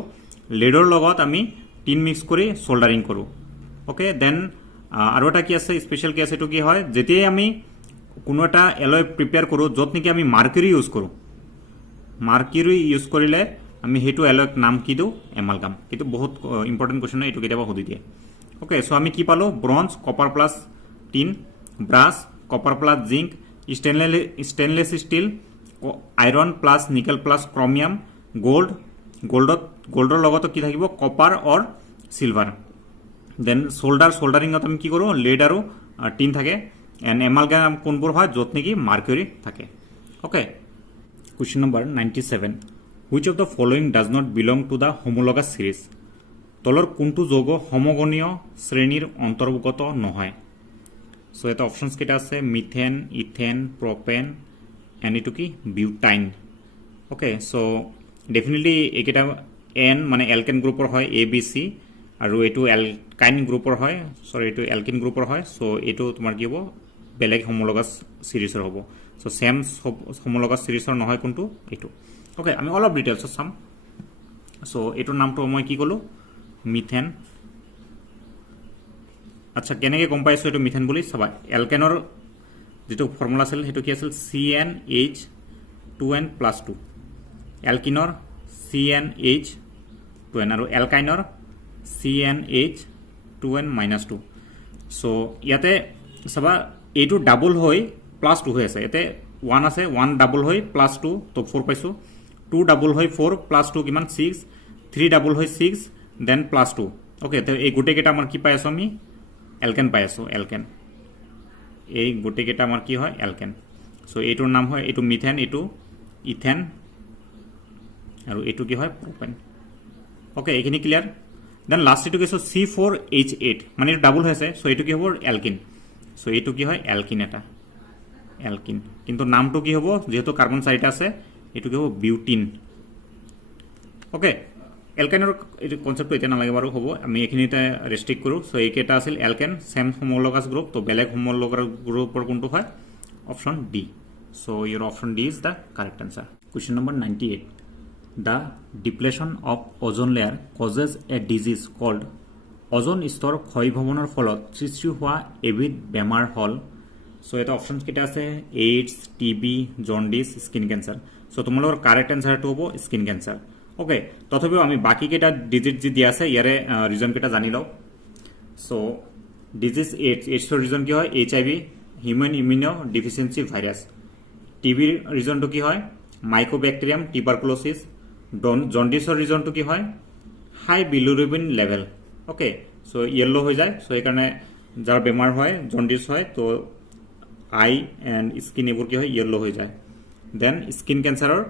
লেডৰ লগত আমি টিন মিক্স কৰি চ'ল্ডাৰিং কৰোঁ অ'কে দেন আৰু এটা কি আছে স্পেচিয়েল কি আছে এইটো কি হয় যেতিয়াই আমি কোনো এটা এলয় প্ৰিপেয়াৰ কৰোঁ য'ত নেকি আমি মাৰ্কিউৰি ইউজ কৰোঁ মাৰ্কিউৰি ইউজ কৰিলে আমি সেইটো এলয়ক নাম কি দিওঁ এমালগাম কিন্তু বহুত ইম্পৰ্টেণ্ট কুৱেশ্যন হয় এইটো কেতিয়াবা সুধি দিয়ে অ'কে চ' আমি কি পালোঁ bronze copper plus tin brass copper plus zinc stainless steel iron plus nickel plus chromium গ'ল্ডৰ লগতো কি থাকিব কপাৰ অৰ চিলভাৰ দেন চ'ল্ডাৰিঙত আমি কি কৰোঁ লেড আৰু টিন থাকে এণ্ড এমালগাম কোনবোৰ হয় য'ত নেকি মাৰ্কিউৰি থাকে okay question number 97 which of the following does not belong to the homologous series তলৰ কোনটো যৌগ সমগণীয় শ্ৰেণীৰ অন্তৰ্গত নহয় চ' এটা অপশ্যনছ কেইটা আছে মিথেন ইথেন প্ৰপেন এণ্ড এইটো কি বিউটাইন অ'কে চ' ডেফিনেটলি এইকেইটা এন মানে এলকেন গ্ৰুপৰ হয় এ বি চি আৰু এইটো এলকাইন গ্ৰুপৰ হয় এইটো এলকিন গ্ৰুপৰ হয় চ' এইটো তোমাৰ কি হ'ব বেলেগ হোমোলগাছ ছিৰিজৰ হ'ব চ' ছেম হোমোলগাছ ছিৰিজৰ নহয় কোনটো এইটো অ'কে আমি অলপ ডিটেইলছত চাম চ' এইটোৰ নামটো মই কি ক'লোঁ মিথেন আচ্ছা কেনেকৈ গম পাইছোঁ এইটো মিথেন বুলি চাবা এলকেনৰ যিটো ফৰ্মুলা আছিল সেইটো কি আছিল CnH2n+2 এলকিনৰ CnH2n আৰু এলকাইনৰ CnH2n-2 চ' ইয়াতে চাবা এইটো ডাবল হৈ +2 হৈ আছে ইয়াতে 1 আছে 1 ডাবল হৈ +2 তো 4 পাইছোঁ 2 ডাবল হৈ 4 +2 কিমান 6 3 ডাবল হৈ 6 দেন +2 অ'কে তো এই গোটেইকেইটা আমাৰ কি পাই আছোঁ আমি এলকেন পাই আছোঁ এলকেন এই গোটেইকেইটা আমাৰ কি হয় এলকেন চ' এইটোৰ নাম হয় এইটো মিথেন এইটো ইথেন আৰু এইটো কি হয় প্ৰপেন অ'কে এইখিনি ক্লিয়াৰ দেন লাষ্ট এইটো কৈছোঁ C4H8 মানে এইটো ডাবল হৈ আছে চ' এইটো কি হ'ব এলকিন চ' এইটো কি হয় এলকিন এটা এলকিন কিন্তু নামটো কি হ'ব যিহেতু কাৰ্বন 4টা আছে এইটো কি হ'ব বিউটিন অ'কে এলকেনৰ এইটো কনচেপ্টটো এতিয়া নালাগে বাৰু হ'ব আমি এইখিনিতে ৰেষ্ট্ৰিক্ট কৰোঁ চ' এইকেইটা আছিল এলকেন ছেম হোমোলগাছ গ্ৰুপ তো বেলেগ হোমোলগাছ গ্ৰুপৰ কোনটো হয় option D so' your option D is the correct answer question number 98 the depletion of ozone layer causes a disease called ozone স্তৰ ক্ষয়ভৱনৰ ফলত সৃষ্টি হোৱা এবিধ বেমাৰ হ'ল চ' এটা অপশ্যনছ কেইটা আছে AIDS TB jaundice skin cancer so' তোমালোকৰ কাৰেক্ট এনচাৰটো হ'ব স্কিন কেঞ্চাৰ অ'কে তথাপিও আমি বাকীকেইটা ডিজিজ যি দিয়া আছে ইয়াৰে ৰিজনকেইটা জানি লওঁ চ' ডিজিজ এইডছৰ ৰিজন কি হয় HIV human immunodeficiency virus টিবিৰ ৰিজনটো কি হয় মাইক্ৰ'বেক্টেৰিয়াম টিউবাৰকুলোচিছ জণ্ডিছৰ ৰিজনটো কি হয় high bilirubin level okay so' yellow' হৈ যায় চ' সেইকাৰণে যাৰ বেমাৰ হয় জণ্ডিছ হয় তো আই এণ্ড স্কিন এইবোৰ কি হয় য়েল্ল' হৈ যায় দেন স্কিন কেঞ্চাৰৰ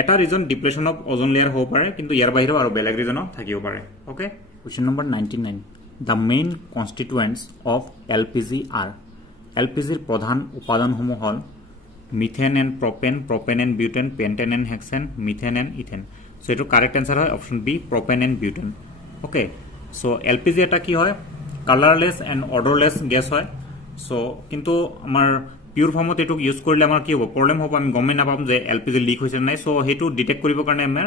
এটা reason depression of ozone layer হ'ব পাৰে কিন্তু ইয়াৰ বাহিৰেও আৰু বেলেগ ৰিজনো থাকিব পাৰে okay Question number 99. The main constituents of LPG are LPG প্রধান উপাদানসমূহ হল methane and propane and butane, pentane and hexane, methane and ethane. So এইটো কাৰেক্ট এনসাৰ হয় option B propane and butane. Okay, so LPG এটা কি হয় কালাৰলেছ এণ্ড অৰ্ডাৰলেছ গেছ হয়। সো কিন্তু আমাৰ পিউৰ ফৰ্মত এইটোক ইউজ কৰিলে আমাৰ কি হ'ব প্ৰব্লেম হ'ব, আমি গমেই নাপাম যে LPG লিক হৈছে নাই। সো সেইটো ডিটেক্ট কৰিবৰ কাৰণে আমাৰ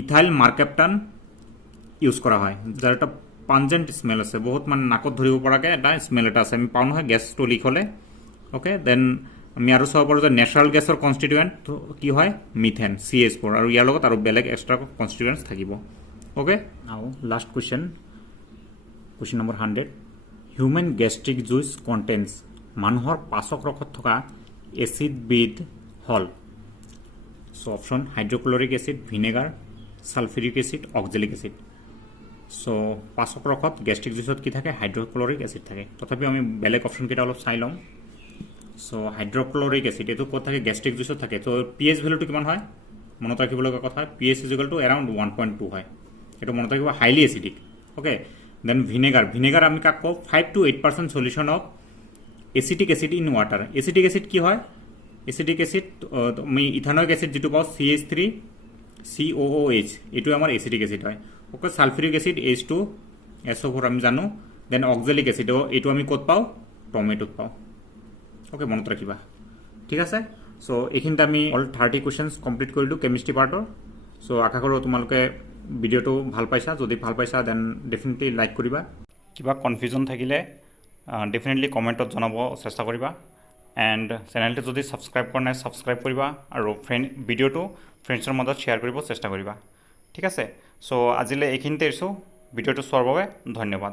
ইথাইল মাৰ্কেপ্টান ইউজ কৰা হয়, যাৰ এটা পাঞ্জেণ্ট স্মেল আছে, বহুত মানে নাকত ধৰিব পৰাকৈ এটা স্মেল এটা আছে, আমি পাওঁ নহয় গেছটো লিক হ'লে। অ'কে, দেন আমি আৰু চাব পাৰোঁ যে নেচাৰেল গেছৰ কনষ্টিটুৱেণ্ট কি হয় মিথেন CH4, আৰু ইয়াৰ লগত আৰু বেলেগ এক্সট্ৰা কনষ্টিটুৱেণ্টছ থাকিব। Okay, now last question number 100। Human gastric juice contains মানুহৰ পাচক ৰসত থকা এচিডবিধ হ'ল। So' option hydrochloric acid, vinegar, sulphuric acid, oxalic acid. So' পাচক ৰসত গেষ্ট্ৰিক জুইচত কি থাকে হাইড্ৰক্লৰিক এচিড থাকে। তথাপিও আমি বেলেগ অপশ্যনকেইটা অলপ চাই ল'ম। চ' হাইড্ৰক্লৰিক এচিড এইটো ক'ত থাকে গেষ্ট্ৰিক জুইচত থাকে। ত' pH ভেলুটো কিমান হয় মনত ৰাখিবলগীয়া কথা, pH ইজিকেল টু এৰাউণ্ড 1.2 হয়, এইটো মনত ৰাখিব highly acidic. Okay, then vinegar আমি কাক কওঁ 5 to 8% solution of acetic acid in water. Acetic acid কি হয় এচিটিক এচিড আমি ইথানয়িক এচিড যিটো পাওঁ CH3COOH এইটো আমাৰ এচিটিক এচিড হয়। ওকে, ছালফিউৰিক এচিড H2SO4 আমি জানো। দেন অক্সেলিক এচিড এইটো আমি ক'ত পাওঁ টমেটোত পাওঁ। ওকে, মনত ৰাখিবা, ঠিক আছে। চ' এইখিনিতে আমি অল 30 কুৱেশ্যনছ কমপ্লিট কৰিলোঁ কেমিষ্ট্ৰি পাৰ্টৰ। চ' আশা কৰোঁ তোমালোকে ভিডিঅ'টো ভাল পাইছা, যদি ভাল পাইছা দেন ডেফিনেটলি লাইক কৰিবা। কিবা কনফিউজন থাকিলে ডেফিনেটলি কমেণ্টত জনাব চেষ্টা কৰিবা। এণ্ড চেনেলটো যদি ছাবস্ক্ৰাইব কৰা নাই ছাবস্ক্ৰাইব কৰিবা, আৰু ভিডিঅ'টো ফ্ৰেণ্ডছৰ মাজত শ্বেয়াৰ কৰিব চেষ্টা কৰিবা, ঠিক আছে। চ' আজিলৈ এইখিনিতে এৰিছোঁ, ভিডিঅ'টো চোৱাৰ বাবে ধন্যবাদ।